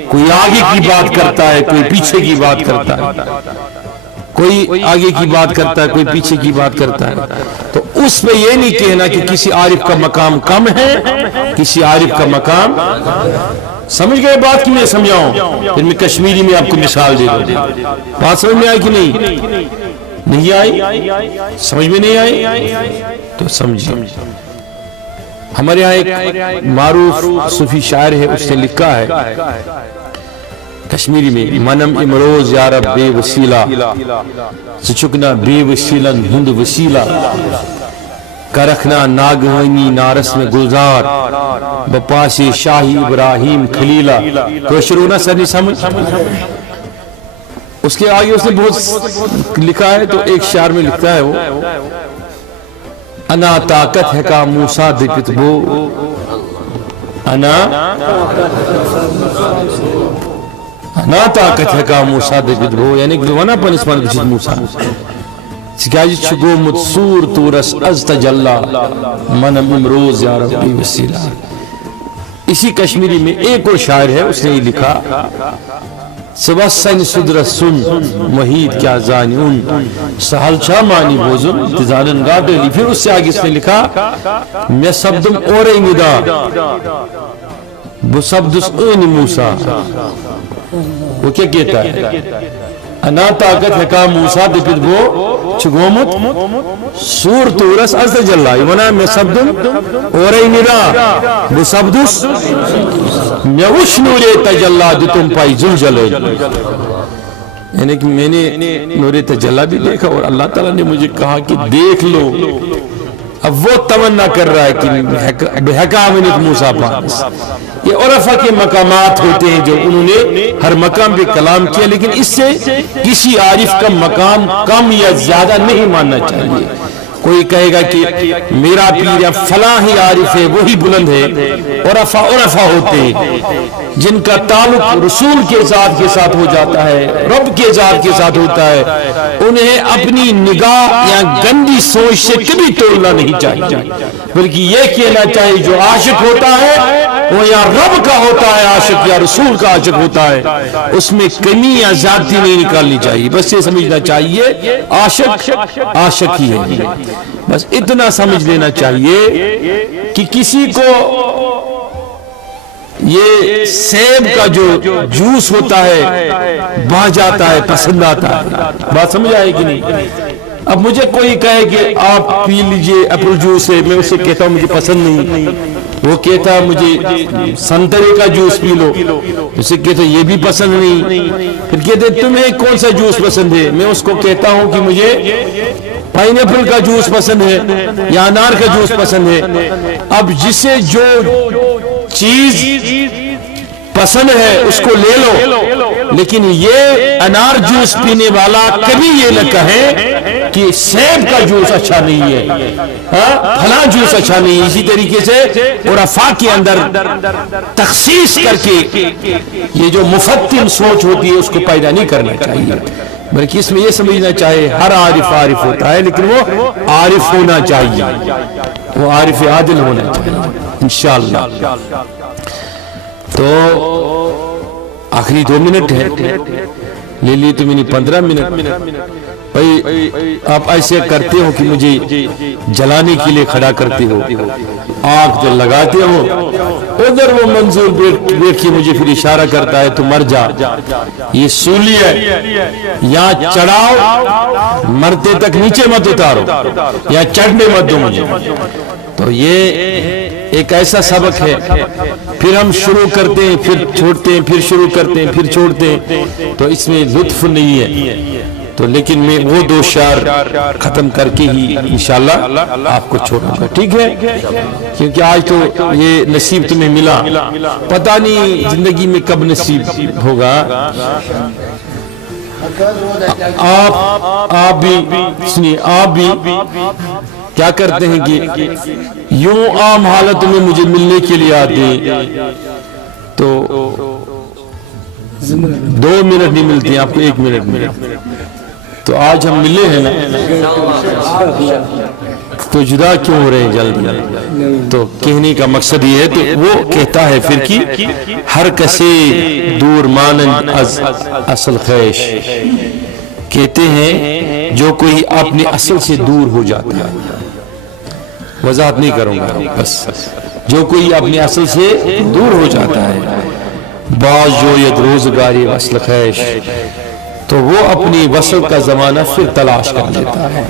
کوئی آگے کی بات کرتا ہے، کوئی پیچھے کی بات کرتا ہے، کوئی آگے کی بات کرتا ہے، کوئی پیچھے کی بات کرتا ہے۔ تو اس میں یہ نہیں کہنا کہ کسی عارف کا مقام کم ہے، کسی عارف کا مقام، سمجھ گئے بات کی میں سمجھاؤں؟ پھر میں کشمیری میں آپ کو مثال دے دوں، بات سمجھ میں آئی کہ نہیں آئی؟ سمجھ میں نہیں آئی تو سمجھیں۔ ہمارے ہاں ایک معروف صوفی شاعر ہے، اس نے لکھا ہے کشمیری میں، منم امروز یارب بے وسیلہ سچکنا بے وسیلن ہند وسیلہ کرکھنا ناگہانی نارس میں گلزار بپاس شاہی ابراہیم خلیلہ۔ تو شروع نہ سر نہیں سمجھ، اس کے آگے اس نے بہت لکھا ہے، تو ایک شعر میں لکھتا ہے وہ، انا طاقت ہے کا موسیٰ بکتبو، انا طاقت ہے کا موسیٰ بکتبو، یعنی کہ ونا پنسمان بچید موسیٰ سکاجی چھگو متصور تورس از تجلہ منم امروز یا ربی وسیلہ۔ اسی کشمیری میں ایک اور شاعر ہے، اس نے یہ لکھا، سوسن صدر سن محید کیا زانی ان سہل چھا مانی بوزن تزانن گاٹے لی۔ پھر اس سے آگے اس نے لکھا، میں سبدم اورے ندا بسبدس این موسیٰ۔ وہ کیا کہتا ہے؟ انا طاقت ہے کا موسیٰ دپت بو چھگومت سور تورس از تجلہ، یونا میں سبدم اورے ندا بسبدس میں وش نور تجلہ دتم پائی زلجلل، یعنی کہ میں نے نور تجلہ بھی دیکھا اور اللہ تعالیٰ نے مجھے کہا کہ دیکھ لو۔ اب وہ تمنا کر رہا ہے کہ بحکامنت موسیٰ پانس۔ یہ عرفہ کے مقامات ہوتے ہیں جو انہوں نے ہر مقام پہ کلام کیا، لیکن اس سے کسی عارف کا مقام کم یا زیادہ نہیں ماننا چاہیے۔ کوئی کہے گا کہ میرا پیر یا فلاں ہی عارف ہے وہی بلند ہے، عرفا ہوتے ہیں جن کا تعلق رسول کے ذات کے ساتھ ہو جاتا ہے، رب کے ذات کے ساتھ ہوتا ہے، انہیں اپنی نگاہ یا گندی سوچ سے کبھی توڑنا نہیں چاہیے، بلکہ یہ کہنا چاہیے جو عاشق ہوتا ہے وہ یا رب کا ہوتا ہے عاشق یا رسول کا عاشق ہوتا ہے، اس میں کمی یا زیادتی نہیں نکالنی چاہیے، بس یہ سمجھنا چاہیے عاشق ہی ہے، بس اتنا سمجھ لینا چاہیے کہ کسی کو یہ سیب کا جو جوس ہوتا ہے بھا جاتا ہے، پسند آتا ہے، بات سمجھ آئے کہ نہیں؟ اب مجھے کوئی کہے کہ آپ پی لیجئے ایپل جوس ہے، میں اسے کہتا ہوں مجھے پسند نہیں، وہ کہتا ہے مجھے سنترے کا جوس پی لو، اسے کہتا ہے یہ بھی پسند نہیں، پھر کہتے تمہیں کون سا جوس پسند ہے، میں اس کو کہتا ہوں کہ مجھے پائن ایپل کا جوس پسند ہے یا انار کا جوس پسند ہے۔ اب جسے جو چیز پسند ہے اس کو لے لو، لیکن یہ انار جوس پینے والا کبھی یہ نہ کہے کہ سیب کا جوس اچھا نہیں ہے، پھلاں جوس اچھا نہیں ہے۔ اسی طریقے سے عرفاء کے اندر تخصیص کر کے یہ جو مفتن سوچ ہوتی ہے اس کو پیدا نہیں کرنا چاہیے، بلکہ اس میں یہ سمجھنا چاہیے ہر عارف ہوتا ہے، لیکن وہ عارف ہونا چاہیے، وہ عارف عادل ہونا چاہیے انشاءاللہ۔ تو آخری 2 منٹ ہے، لے لیے تو میں نے 15 منٹ۔ بھائی آپ ایسے کرتے ہو کہ مجھے جلانے کے لیے کھڑا کرتے ہو، آنکھ تو لگاتے ہو، ادھر وہ منظور بیٹھ کے مجھے پھر اشارہ کرتا ہے تو مر جا، یہ سولی ہے، یا چڑھاؤ مرتے تک نیچے مت اتارو، یا چڑھنے مت دو مجھے۔ تو یہ ایک ایسا سبق ہے، پھر ہم شروع کرتے ہیں پھر چھوڑتے ہیں، پھر شروع کرتے ہیں پھر چھوڑتے ہیں، تو اس میں لطف نہیں ہے۔ تو لیکن میں وہ 2 شعر ختم کر کے ہی انشاءاللہ آپ کو چھوڑوں گا، ٹھیک ہے؟ کیونکہ آج تو یہ نصیب تمہیں ملا، پتہ نہیں زندگی میں کب نصیب ہوگا۔ آپ بھی کیا کرتے ہیں کہ یوں عام حالت میں مجھے ملنے کے لیے آتے تو 2 منٹ نہیں ملتی، آپ کو 1 منٹ ملے، تو آج ہم ملے ہیں نا، تو جدا کیوں ہو رہے ہیں جلدی؟ تو کہنے کا مقصد یہ ہے، تو وہ کہتا ہے پھر کہ ہر کسے دور مانند از اصل خیش، کہتے ہیں جو کوئی اپنے اصل سے دور ہو جاتا ہے، وضاحت نہیں کروں گا، بس جو کوئی اپنے اصل سے دور ہو جاتا ہے، باز جو ید روزگاری وصل خیش، تو وہ اپنی وصل کا زمانہ پھر تلاش کر لیتا ہے۔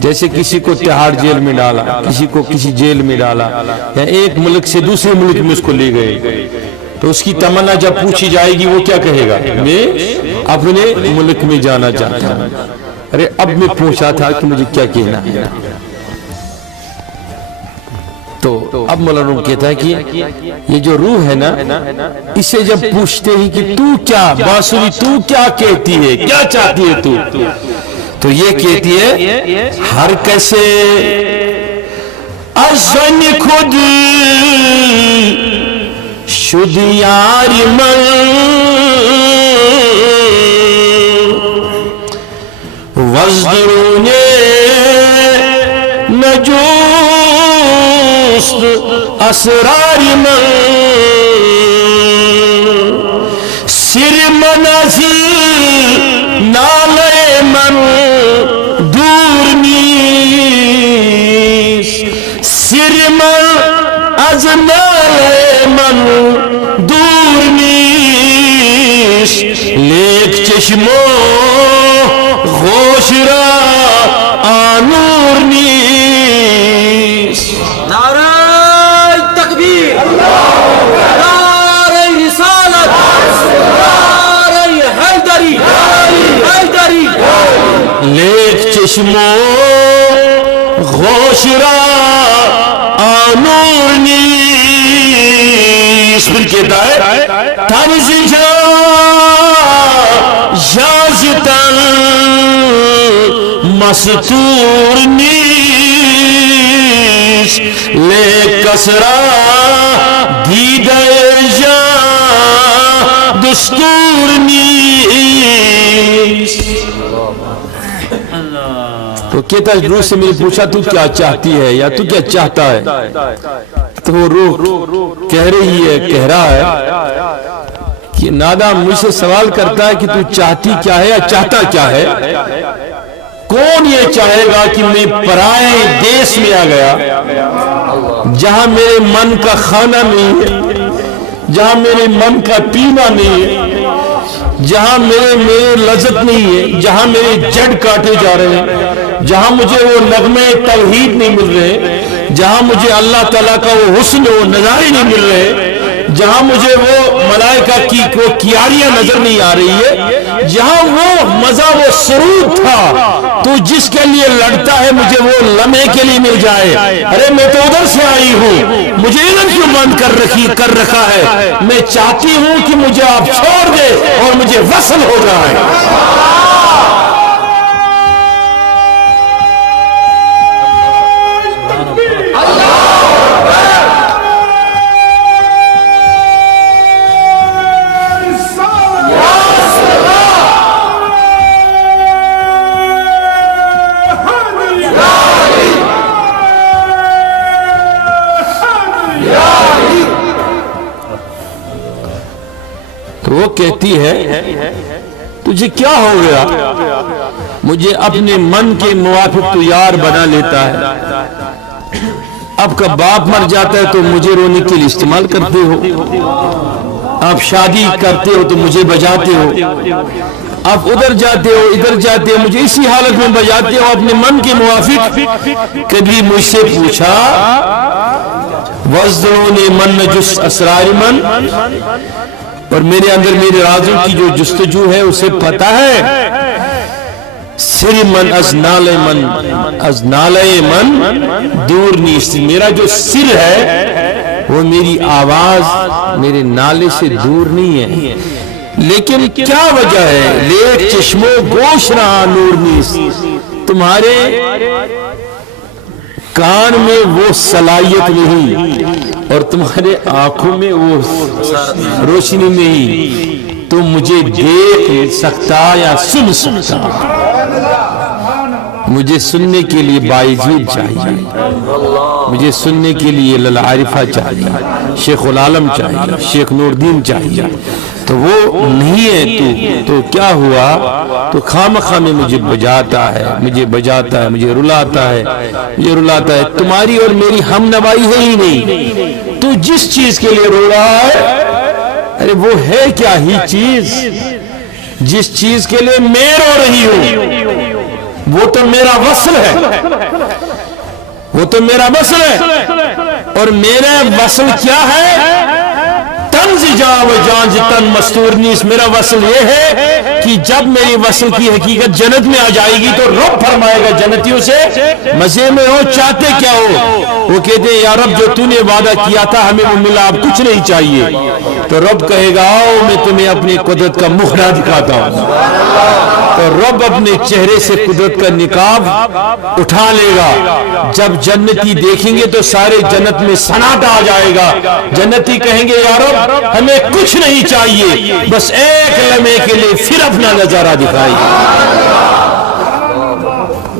جیسے کسی کو تہاڑ جیل میں ڈالا، کسی کو کسی جیل میں ڈالا، یا ایک ملک سے دوسرے ملک میں اس کو لے گئے، تو اس کی تمنا جب پوچھی جائے گی وہ کیا کہے گا؟ میں اپنے ملک میں جانا چاہتا ہوں۔ ارے اب میں پوچھا تھا کہ مجھے کیا کہنا ہے، تو اب مولانا کہتا ہے کہ یہ جو روح ہے نا، اسے جب پوچھتے ہیں کہ تو کیا بانسری، تو کیا کہتی ہے، کیا چاہتی ہے تو یہ کہتی ہے ہر کسے ازن خود شد یار من وزدرون نجوست اسرار من سر منازل نالے من دور نیس، سر من از نالے من دور نیس، لیک چشمو غوش را آنور نیس۔ نعرہ تکبیر، نعرہ رسالت، نعرہ حیدری، حیدری، لیک چشمو غوش را آنور نیس۔ پھر کہتا ہے تنز جا یازتن مستور نیست لے کسرا دیده جا دستور نیست. تو کہتا ہے روح سے میں نے پوچھا تو کیا چاہتی ہے یا تو کیا چاہتا ہے؟ تو وہ روح کہہ رہی ہے، کہہ رہا ہے کہ نادا مجھ سے سوال کرتا ہے کہ تو چاہتی کیا ہے یا چاہتا کیا ہے؟ کون یہ چاہے گا کہ میں پرائے دیس میں آ گیا جہاں میرے من کا کھانا نہیں ہے، جہاں میرے من کا پینا نہیں ہے، جہاں میرے لذت نہیں ہے، جہاں میرے جڑ کاٹے جا رہے ہیں، جہاں مجھے وہ نغمے توحید نہیں مل رہے، جہاں مجھے اللہ تعالیٰ کا وہ حسن و نظارے نہیں مل رہے، جہاں مجھے وہ ملائکہ کی وہ کیاریاں نظر نہیں آ رہی ہے، جہاں وہ مزہ وہ سرود تھا تو جس کے لیے لڑتا ہے مجھے وہ لمحے کے لیے مل جائے. ارے میں تو ادھر سے آئی ہوں، مجھے ادھر کیوں بند کر رکھا ہے؟ میں چاہتی ہوں کہ مجھے آپ چھوڑ دے اور مجھے وصل ہو جائے. وہ کہتی ہے تجھے کیا ہو گیا؟ مجھے اپنے من کے موافق تو یار بنا لیتا ہے. اب کا باپ مر جاتا ہے تو مجھے رونے کے لیے استعمال کرتے ہو، آپ شادی کرتے ہو تو مجھے بجاتے ہو، آپ ادھر جاتے ہو ادھر جاتے ہو مجھے اسی حالت میں بجاتے ہو اپنے من کے موافق. کبھی مجھ سے پوچھا وزدون من نجس اسرار من، اور میرے اندر میرے رازوں کی جو جستجو ہے اسے پتہ ہے. سر من از نالے من دور نیست. میرا جو سر ہے وہ میری آواز میرے نالے سے دور نہیں ہے، لیکن کیا وجہ ہے؟ لے چشمو گوش رہا نور نیست. تمہارے کان میں وہ صلاحیت نہیں اور تمہارے آنکھوں میں وہ روشنی نہیں، تو مجھے دیکھ سکتا یا سن سکتا. مجھے سننے کے لیے باعزید چاہیے، مجھے سننے کے لیے للعارفہ چاہیے، شیخ العالم چاہیے، شیخ نور الدین چاہیے. تو وہ نہیں ہے تو کیا ہوا؟ تو خامخواہ میں مجھے بجاتا ہے، مجھے رلاتا ہے. تمہاری اور میری ہم نوائی ہے ہی نہیں. تو جس چیز کے لیے رو رہا ہے ارے وہ ہے کیا ہی چیز؟ جس چیز کے لیے میں رو رہی ہوں وہ تو میرا وصل ہے، وہ تو میرا وصل ہے. اور میرا وصل کیا ہے؟ تنز جا و جان تن مستور نیست. میرا وصل یہ ہے کہ جب میری وصل کی حقیقت جنت میں آ جائے گی تو رب فرمائے گا جنتیوں سے مزے میں ہو چاہتے کیا ہو؟ وہ کہتے ہیں یا رب جو تو نے وعدہ کیا تھا ہمیں وہ ملا، اب کچھ نہیں چاہیے. تو رب کہے گا آؤ میں تمہیں اپنی قدرت کا مخرا دکھاتا ہوں. تو رب اپنے چہرے سے قدرت کا نقاب اٹھا لے گا. جب جنتی دیکھیں گے تو سارے جنت میں سناٹا آ جائے گا. جنتی کہیں گے یا رب ہمیں کچھ نہیں چاہیے، بس ایک لمحے کے لیے پھر اپنا نظارہ دکھائیے.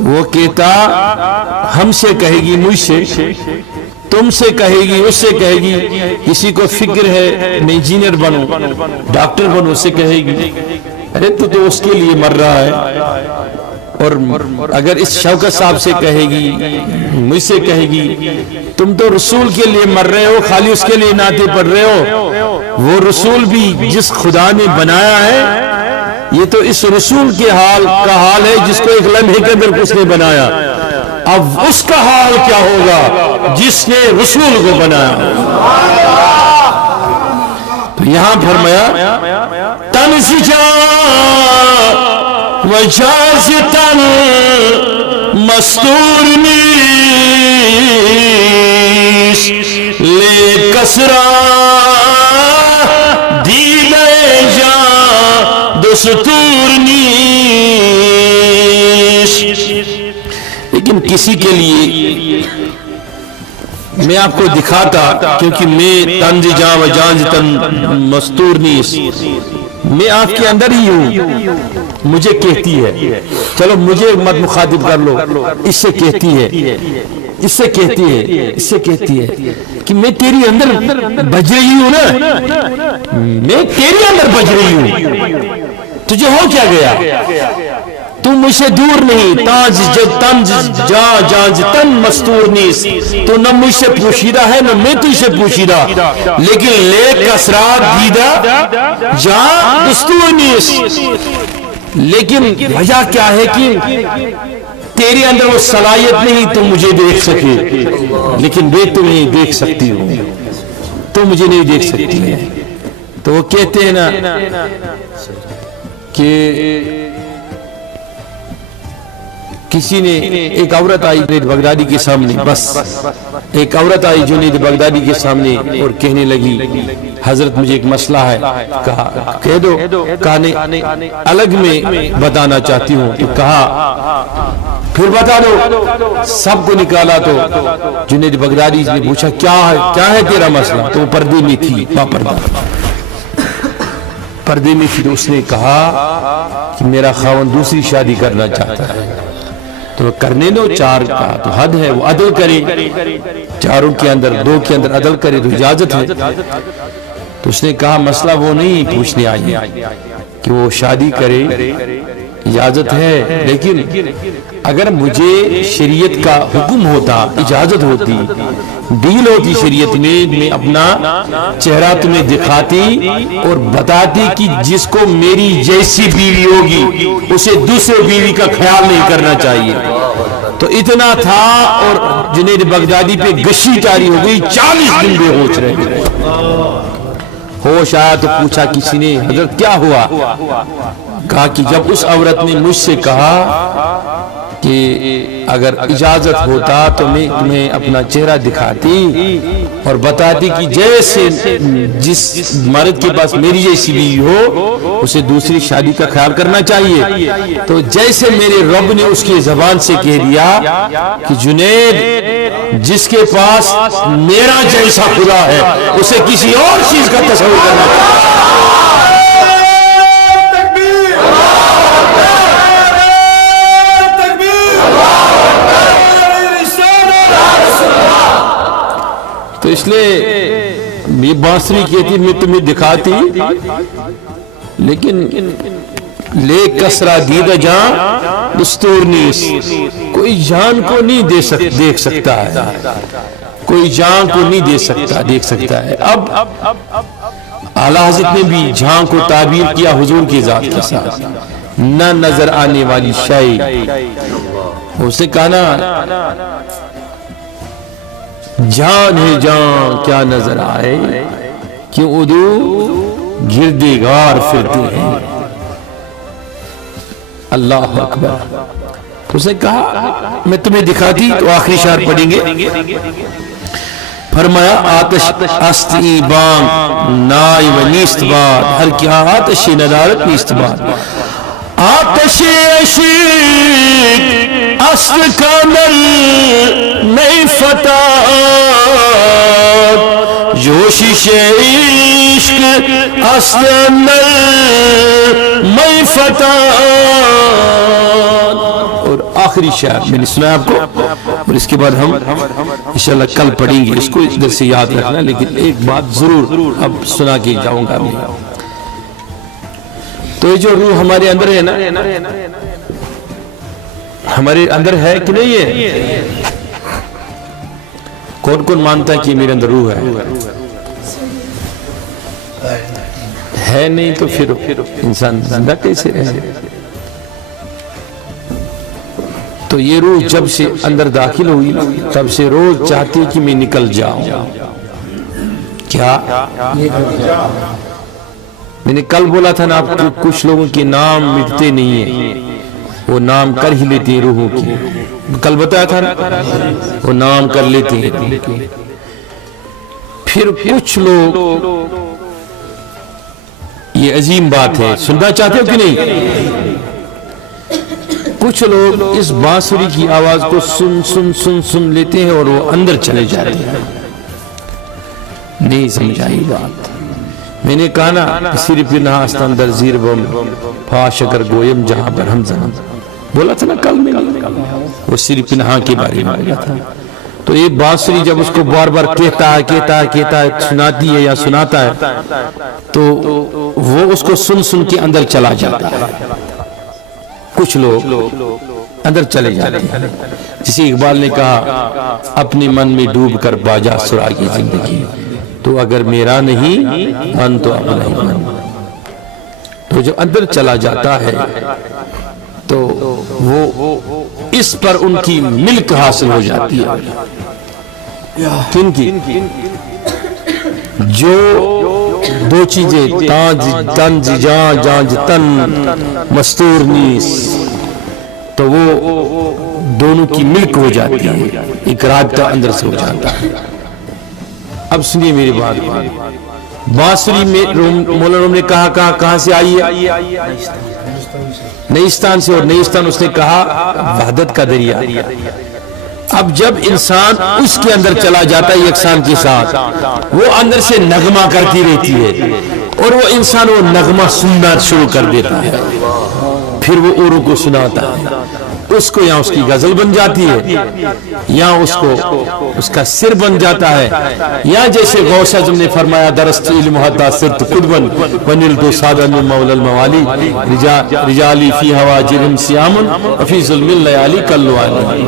وہ کہتا ہم سے کہے گی، مجھ سے، تم سے کہے گی، اس سے کہے گی. کسی کو فکر ہے میں انجینئر بنوں، ڈاکٹر بنوں، اسے کہے گی ارے تو اس کے لیے مر رہا ہے. اور اگر اس شوکت صاحب سے کہے گی، مجھ سے کہے گی تم تو رسول کے لیے مر رہے ہو، خالی اس کے لیے نعتیں پڑھ رہے ہو. وہ رسول بھی جس خدا نے بنایا ہے یہ تو اس رسول کے حال کا حال ہے جس کو ایک لمحے کے اندر اس نے بنایا. اب اس کا حال کیا ہوگا جس نے رسول کو بنایا؟ تو یہاں فرمایا تنزجا وجازتن مستور نیست لے کسرا دیدے جا دستور نیست. کسی کے لیے میں آپ کو دکھاتا، کیونکہ میں تنز جاں و جانز تن مستور نیس، میں آپ کے اندر ہی ہوں، مجھے کہتی ہے، چلو مجھے مت مخاطب کر لو، اس سے کہتی ہے، اس سے کہتی ہے، اس سے کہتی ہے کہ میں تیری اندر بج رہی ہوں نا، میں تیری اندر بج رہی ہوں، تجھے ہو کیا گیا؟ تم مجھ سے دور نہیں، تنز جا جانز تن مستور نیس، تو نہ مجھ سے پوشیدہ ہے نہ میں تجھ سے پوشیدہ، لیکن لے کسرات دیدہ جا دستور نیس، لیکن وجہ کیا ہے کہ تیرے اندر وہ صلاحیت نہیں تو مجھے دیکھ سکے، لیکن میں تمہیں دیکھ سکتی ہوں، تو مجھے نہیں دیکھ سکتی ہے۔ تو وہ کہتے ہیں نا کہ کسی نے، ایک عورت آئی جنید بغدادی کے سامنے، بس ایک عورت آئی جنید بغدادی کے سامنے اور کہنے لگی حضرت مجھے ایک مسئلہ ہے، کہا کہہ دو، کہا نہیں الگ میں بتانا چاہتی ہوں، تو کہا پھر بتا دو، سب کو نکالا تو جنید بغدادی نے پوچھا کیا ہے تیرا مسئلہ؟ تو وہ پردے میں تھی، پردے میں تھی، تو اس نے کہا کہ میرا خاوند دوسری شادی کرنا چاہتا ہے، تو کرنے دو، چار کا تو حد ہے، وہ عدل کرے، چاروں کے اندر، دو کے اندر عدل کرے تو اجازت ہے۔ تو اس نے کہا مسئلہ وہ نہیں پوچھنے آئی کہ وہ شادی کرے، اجازت ہے، لیکن اگر مجھے شریعت کا حکم ہوتا، اجازت ہوتی، ڈیل ہوتی شریعت میں اپنا چہرہ تمہیں دکھاتی اور بتاتی کہ جس کو میری جیسی بیوی ہوگی اسے دوسرے بیوی کا خیال نہیں کرنا چاہیے، تو اتنا تھا، اور جنید بغدادی پہ گشی جاری ہو گئی، 40 دن بے ہوش رہے، ہوش آیا تو پوچھا کسی نے حضرت کیا ہوا؟ کہا کہ جب اس عورت نے مجھ سے کہا کہ اگر اجازت ہوتا تو میں تمہیں اپنا چہرہ دکھاتی اور بتاتی کہ جیسے جس مرد کے پاس میری جیسی بیوی ہو اسے دوسری شادی کا خیال کرنا چاہیے، تو جیسے میرے رب نے اس کی زبان سے کہہ دیا کہ جنید جس کے پاس میرا جیسا خدا ہے اسے کسی اور چیز کا تصور کرنا چاہیے۔ تو اس لیے یہ بانسری کہتی میں تمہیں دکھاتی، لیکن لے کسرا دیدہ جان دستور نیس، کوئی جان کو نہیں دیکھ سکتا ہے، کوئی جان کو نہیں دیکھ سکتا ہے۔ اب اعلیٰ حضرت نے بھی جان کو تعبیر کیا حضور کی ذات کے ساتھ، نہ نظر آنے والی شے، اسے کہا نا جان ہے جان کیا نظر آئے، کیوں ادو گردے گار پھرتے ہیں، اللہ اکبر۔ اسے کہا میں تمہیں دکھاتی، تو آخری شعر پڑھیں گے، فرمایا آتش است ای بانگ نائی و نیست باد، ہر کیا آتش ندارت نیست باد، آتش عشق اصل کامل نہیں فتح، جوشش عشق اصل نہیں فتح۔ اور آخری شعر میں نے سنا آپ کو، اور اس کے بعد ہم انشاءاللہ کل پڑھیں گے، اس کو ادھر سے یاد رکھنا، لیکن ایک بات ضرور اب سنا کے جاؤں گا میں۔ تو یہ جو روح ہمارے اندر ہے نا، ہمارے اندر ہے کہ نہیں ہے؟ کون کون مانتا ہے کہ میرے اندر روح ہے نہیں تو پھر انسان زندہ کیسے رہے؟ تو یہ روح جب سے اندر داخل ہوئی تب سے روز چاہتی کہ میں نکل جاؤں۔ کیا میں نے کل بولا تھا نا آپ کو، کچھ لوگوں کے نام مٹتے نہیں ہیں، وہ نام کر ہی لیتے ہیں روحوں کی، کل بتایا تھا نا، وہ نام کر لیتے ہیں۔ پھر کچھ لوگ، یہ عظیم بات ہے، سننا چاہتے ہو کہ نہیں؟ کچھ لوگ اس بانسری کی آواز کو سن سن سن سن لیتے ہیں اور وہ اندر چلے جاتے ہیں. نہیں سمجھائی بات. میں نے کہا نا صرف نہ استان در زیر بم پاش اگر گویم جہاں پر ہم زمان بولا تھا نا کل میں وہ صرف نہا کے بارے میں بولا تھا. تو یہ بانسری جب اس کو بار بار کہتا ہے سناتی ہے یا سناتا ہے تو وہ اس کو سن سن کے اندر چلا جاتا ہے. کچھ لوگ اندر چلے جاتے ہیں. جسے اقبال نے کہا اپنے من میں ڈوب کر باجا سراغی زندگی تو اگر میرا نہیں من تو اپنا ہی من. تو جو اندر چلا جاتا ہے تو وہ اس پر ان کی ملک حاصل ہو جاتی ہے. کن کی؟ جو دو چیزیں تنز جان جانج تن مستور نیس تو وہ دونوں کی ملک ہو جاتی ہے. ایک رابطہ اندر سے ہو جاتا ہے. اب سنیے میری بات. بانسری میں مولانا روم نے کہاں سے آئی ہے؟ نیستان سے. اور نیستان اس نے کہا وحدت کا دریا. اب جب انسان اس کے اندر چلا جاتا ہے یکسان کے ساتھ وہ اندر سے نغمہ کرتی رہتی ہے اور وہ انسان وہ نغمہ سننا شروع کر دیتا ہے. پھر وہ اوروں کو سناتا ہے. اس کو یا اس کی غزل بن جاتی ہے یا اس کو اس کا سر بن جاتا ہے. یا جیسے غوث اعظم نے فرمایا درست علم حتی صرت قدبن ونلدو سادن من مولا الموالی رجالی فی ہوا جرم سیامن وفی ظلم اللیالی کلوالی.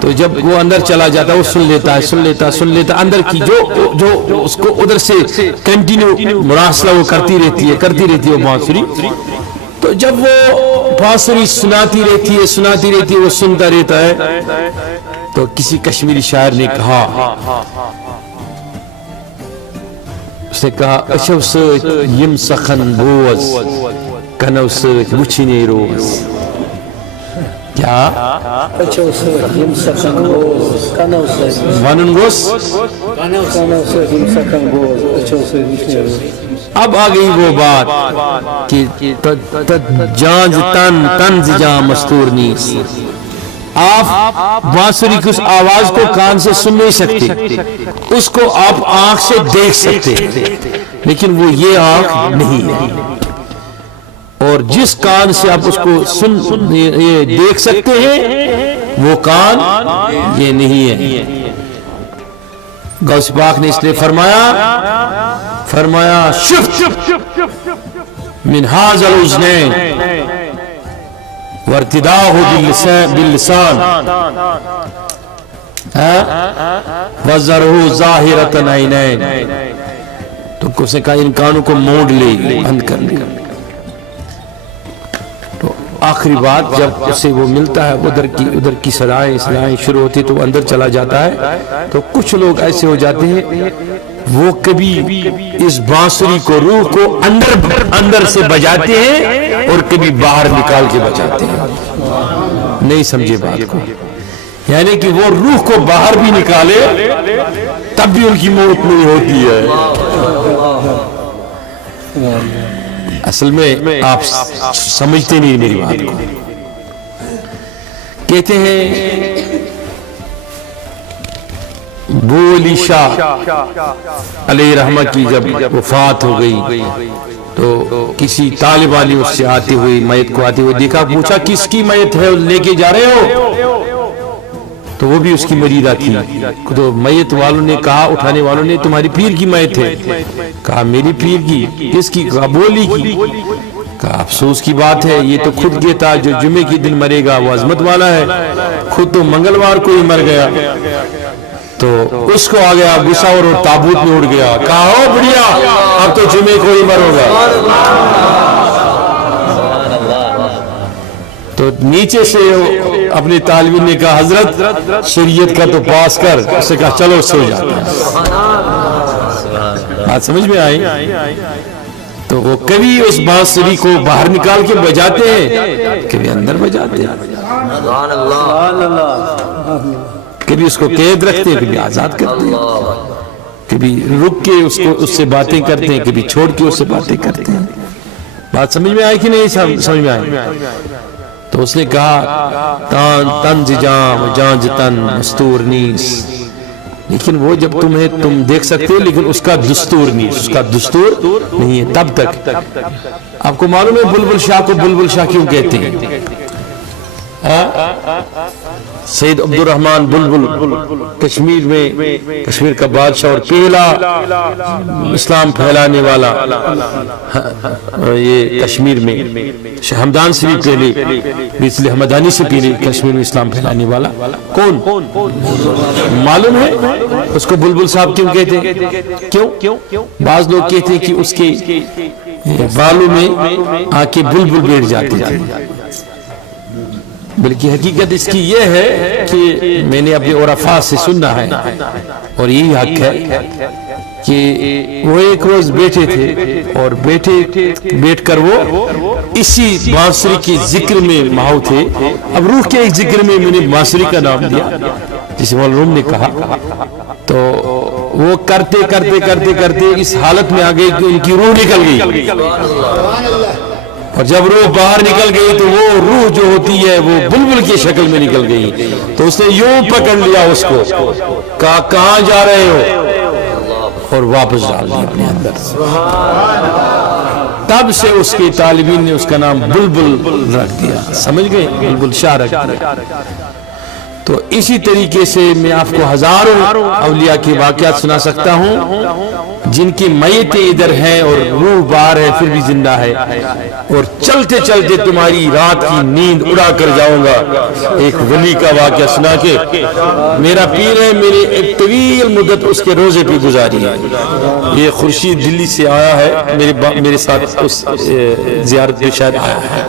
تو جب وہ اندر چلا جاتا ہے وہ سن لیتا اندر کی جو اس کو ادھر سے کنٹینیو مراسلہ وہ کرتی رہتی ہے وہ بانسری. تو جب وہ بانسری سناتی رہتی ہے وہ سنتا رہتا ہے. تو کسی کشمیری شاعر نے کہا اس نے کہا اچھو سچ یم سخن بوز کنو سچ وچھنے روز. کیا اچھو سچ یم سخن بوز کنو سچ ونن گوس کنو سچ یم سخن بوز اچھو سچ وچھنے روز. اب آ گئی وہ بات کہ جانج تنز جان مستور نیس. آپ بانسری کی اس آواز کو کان سے سن نہیں سکتے, اس کو آپ آنکھ سے دیکھ سکتے, لیکن وہ یہ آنکھ نہیں ہے. اور جس کان سے آپ اس کو یہ دیکھ سکتے ہیں وہ کان یہ نہیں ہے. غوث پاک نے اس لیے فرمایا شفت من هذا الاذنين وارتداءه باللسان وزره ظاهرة عينين. تو اس نے کہا ان کانوں کو موڑ لے, بند کر لے. تو آخری بات جب اسے وہ ملتا ہے ادھر کی صدائیں شروع ہوتی تو وہ اندر چلا جاتا ہے. تو کچھ لوگ ایسے ہو جاتے ہیں وہ کبھی اس بانسری کو روح کو اندر سے بجاتے ہیں اور کبھی باہر نکال کے بجاتے ہیں. نہیں سمجھے بات کو؟ یعنی کہ وہ روح کو باہر بھی نکالے تب بھی ان کی موت نہیں ہوتی ہے. اصل میں آپ سمجھتے نہیں میری بات کو. کہتے ہیں بولی شاہ علیہ رحمہ کی جب وفات ہو گئی تو کسی طالب علی اس سے آتے ہوئے میت کو آتے ہوئے دیکھا, پوچھا کس کی میت ہے لے کے جا رہے ہو؟ تو وہ بھی اس کی مریدہ تھی. تو میت والوں نے کہا, اٹھانے والوں نے, تمہاری پیر کی میت ہے. کہا میری پیر کی؟ کس کی؟ کہا بولی کی. کہا افسوس کی بات ہے, یہ تو خود کہتا جو جمعے کی دن مرے گا وہ عظمت والا ہے, خود تو منگلوار کو ہی مر گیا. تو اس کو آ گیا غصہ اور تابوت میں اڑ گیا. کہا ہو بڑھیا اب تو جمعے کو ہی مرو گا. تو نیچے سے اپنے طالب نے کہا حضرت شریعت کا تو پاس کر. اس نے کہا چلو سو جاتا ہے. بات سمجھ میں آئی؟ تو وہ کبھی اس بانسری کو باہر نکال کے بجاتے ہیں, کبھی اندر بجاتے ہیں, کبھی اس کو قید رکھتے ہیں, کبھی آزاد کرتے ہیں, کبھی رک کے اس سے باتیں کرتے ہیں, کبھی چھوڑ کے اس سے باتیں کرتے ہیں. بات سمجھ میں آئی کہ نہیں سمجھ میں آئی؟ تو اس نے کہا تن جام جانج تن مستور نیس، لیکن وہ جب تم دیکھ سکتے ہو لیکن اس کا دستور نہیں، اس کا دستور نہیں ہے تب تک۔ آپ کو معلوم ہے بلبل شاہ کو بلبل شاہ کیوں کہتے ہیں؟ سید عبد الرحمن بلبل کشمیر میں، کشمیر کا بادشاہ اور پہلا اسلام پھیلانے والا یہ کشمیر میں، ہمدان سے بھی پہلے، بیسل حمدانی سے پہلے کشمیر میں اسلام پھیلانے والا کون معلوم ہے؟ اس کو بلبل صاحب کیوں کہتے ہیں؟ کیوں؟ بعض لوگ کہتے ہیں کہ اس کے بالوں میں آ کے بلبل بیٹھ جاتے تھے، بلکہ حقیقت اس کی یہ ہے کہ میں نے اپنے عرفاء سے سننا ہے اور یہی حق ہے کہ وہ ایک روز بیٹھے تھے اور بیٹھ کر وہ اسی بانسری کے ذکر میں ماہو تھے۔ اب روح کے ایک ذکر میں نے بانسری کا نام دیا جسے مولانا روم نے کہا، تو وہ کرتے اس حالت میں آ گئی کہ ان کی روح نکل گئی، اور جب روح باہر نکل گئی تو وہ روح جو ہوتی ہے وہ بلبل کی شکل میں نکل گئی، تو اس نے یوں پکڑ لیا اس کو، کہا کہاں جا رہے ہو، اور واپس ڈال دیا اپنے اندر۔ تب سے اس کے طالبین نے اس کا نام بلبل رکھ دیا، سمجھ گئے؟ بلبل شاہ رکھ دیا۔ تو اسی طریقے سے میں آپ کو ہزاروں اولیاء کے واقعات سنا سکتا ہوں جن کی میتیں ادھر ہیں اور روح باہر ہے پھر بھی زندہ ہے، اور چلتے چلتے تمہاری رات کی نیند اڑا کر جاؤں گا۔ ایک ولی کا واقعہ سنا کے، میرا پیر ہے، میرے ایک طویل مدت اس کے روزے پہ گزاری ہے، یہ خورشید دلی سے آیا ہے، میرے ساتھ اس زیارت پہ شاید آیا ہے۔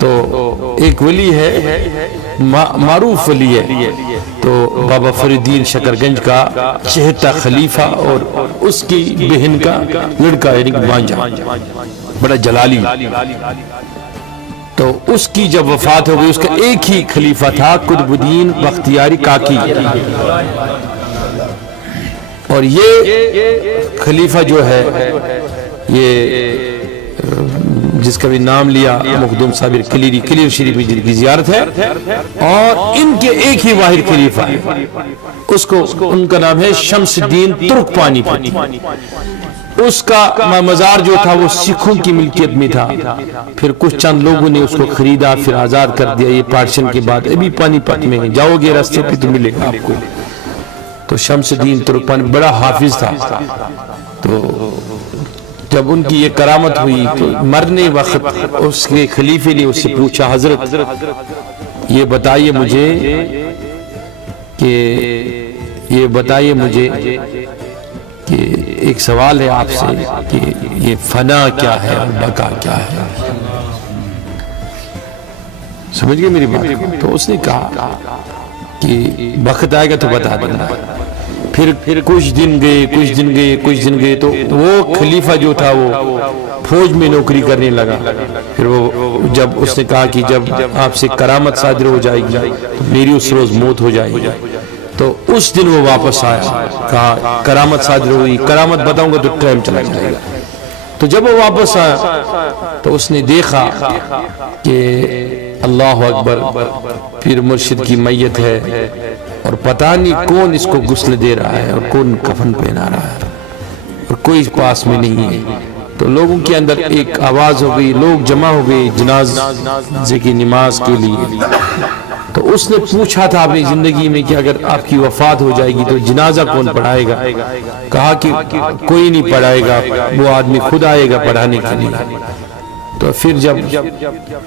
تو ایک ولی ہے، معروف ولی ہے، تو بابا فرید الدین شکرگنج کا چہتا خلیفہ اور اس کی بہن کا لڑکا یعنی بانجا، بڑا جلالی۔ تو اس کی جب وفات ہو گئی، اس کا ایک ہی خلیفہ تھا قطب الدین بختیاری کاکی، اور یہ خلیفہ جو ہے یہ جس کا بھی نام لیا مخدوم صابر کلیر شریف میں جن کی زیارت ہے، اور ان کے ایک ہی واحد خلیفہ ہے، ان کا نام ہے شمس الدین ترک پانی پتی۔ اس کا مزار جو تھا وہ سکھوں کی ملکیت میں تھا، پھر کچھ چند لوگوں نے اس کو خریدا، پھر آزاد کر دیا۔ یہ پارٹیشن کے بعد ابھی پانی پت میں جاؤ گے راستے پہ تو ملے گا آپ کو۔ تو شمس الدین ترک پانی بڑا حافظ تھا، تو جب ان کی یہ کرامت ہوئی تو مرنے وقت اس کے خلیفے نے اس سے پوچھا، حضرت یہ بتائیے مجھے کہ ایک سوال ہے آپ سے کہ یہ فنا کیا ہے اور بقا کیا ہے، سمجھ گئے میری بات؟ تو اس نے کہا کہ وقت آئے گا تو بتا دینا۔ پھر کچھ دن گئے تو وہ خلیفہ جو تھا وہ فوج میں نوکری کرنے لگا۔ پھر وہ جب اس نے کہا کہ جب آپ سے کرامت صادر ہو جائے گی تو میری اس روز موت ہو جائے گی، تو اس دن وہ واپس آیا، کہا کرامت صادر ہوئی، کرامت بتاؤں گا تو ٹائم چلا جائے گا۔ تو جب وہ واپس آیا تو اس نے دیکھا کہ اللہ اکبر، پھر مرشد کی میت ہے اور پتہ نہیں کون اس کو غسل دے رہا ہے اور کون کفن پہنا رہا ہے، اور کوئی پاس میں نہیں ہے۔ تو لوگوں کے اندر ایک آواز ہو گئی، لوگ جمع ہو گئے جنازے کی نماز کے لیے۔ تو اس نے پوچھا تھا اپنی زندگی میں کہ اگر آپ کی وفات ہو جائے گی تو جنازہ کون پڑھائے گا؟ کہا کہ کوئی نہیں پڑھائے گا، وہ آدمی خود آئے گا پڑھانے کے لیے۔ تو پھر جب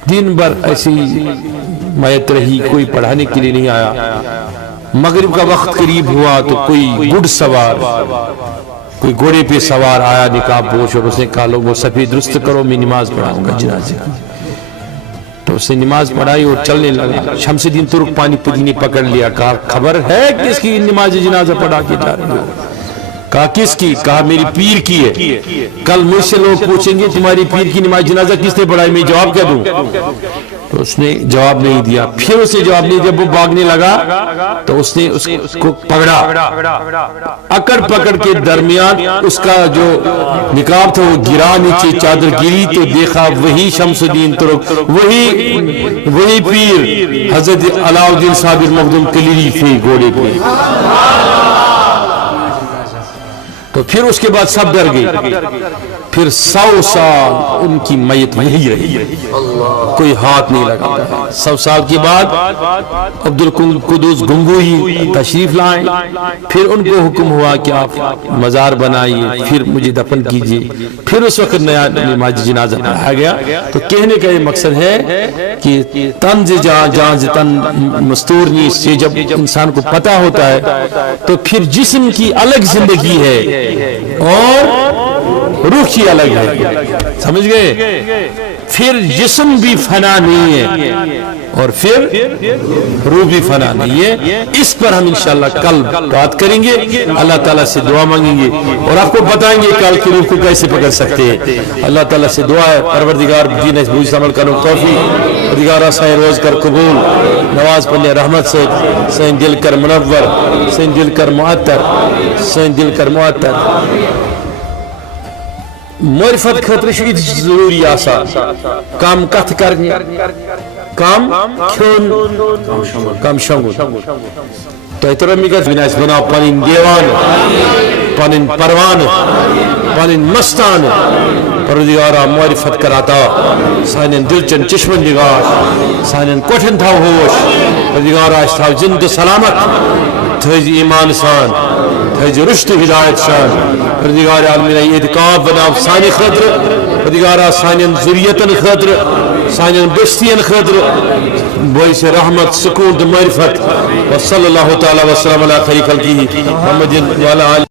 دن بھر ایسی میت رہی، کوئی پڑھانے کے لیے نہیں آیا، مغرب کا وقت قریب ہوا تو کوئی گھوڑے پہ سوار آیا نقاب پوش، اور اس نے کہا لوگوں صفی درست کرو، میں نماز پڑھاؤں گا جنازے کی۔ تو اس نے نماز پڑھائی اور چلنے لگا۔ شمس الدین ترک پانی پتی نے پکڑ لیا، کہا خبر ہے کس کی نماز جنازہ پڑھا کے جا رہے ہو؟ کہا کس کی؟ کہا میری پیر کی ہے۔ کل مجھ سے لوگ پوچھیں گے تمہاری پیر کی نماز جنازہ کس نے پڑھائی، میں جواب کیا دوں؟ تو اس نے جواب نہیں دیا. پھر اسے جواب نہیں دیا. وہ بھاگنے لگا تو اس نے اس کو پکڑا, اکڑ پکڑ کے درمیان اس کا جو نقاب تھا وہ گرا نیچے, چادر گری تو دیکھا وہی شمس الدین ترک, وہی پیر حضرت علاؤالدین صابر مخدوم کلیری تھے گھوڑے پہ. تو پھر اس کے بعد سب ڈر گئے. پھر 100 سال ان کی میت وہی رہی, کوئی ہاتھ نہیں لگا. 100 سال کے بعد عبد القدوس گنگوہی تشریف لائیں. پھر ان کو حکم ہوا کہ آپ مزار بنائیے, پھر مجھے دفن کیجیے. پھر اس وقت نیا نماز جنازہ پڑھایا گیا. تو کہنے کا یہ مقصد ہے کہ تن جان سے تن مستور نہیں سے جب انسان کو پتہ ہوتا ہے تو پھر جسم کی الگ زندگی ہے اور روح کی الگ ہے. سمجھ گئے؟ پھر جسم بھی فنا نہیں ہے اور پھر روح بھی فنا نہیں ہے. اس پر ہم انشاءاللہ کل بات کریں گے, اللہ تعالیٰ سے دعا مانگیں گے اور آپ کو بتائیں گے کل کی روح کو کیسے پکڑ سکتے ہیں. اللہ تعالیٰ سے دعا ہے پروردگار دین اس بوجھ عمل کرنے توفیق, پروردگار سائیں روز کر قبول, نواز پلے رحمت سے سائیں دل کر منور, سائیں دل کر معطر, سائیں دل کر معطر. معرفت خطر شید ضروری آسا کام کت کرنی, کام کھون, کام شنگون. تو احترامی کا بناس بنا پانین دیوان, پانین پروان, پانین مستان. پروردگارہ معرفت کراتا, سائنین دلچن چشمن نگاش, سائنین کوٹھن تھا ہوش. پروردگارہ اس تھا زند سلامت, تھیز ایمان سان, تھیز رشت ہدایت شان. پروردگار عالمین اعتقاب بناو سانی خطر, پروردگارہ سانین ذریتن خطر, سانین بستین خطر, باعث رحمت سکون معرفت. وصلی اللہ تعالی وسلم علی خیر خلقہ محمد وعلی آلہ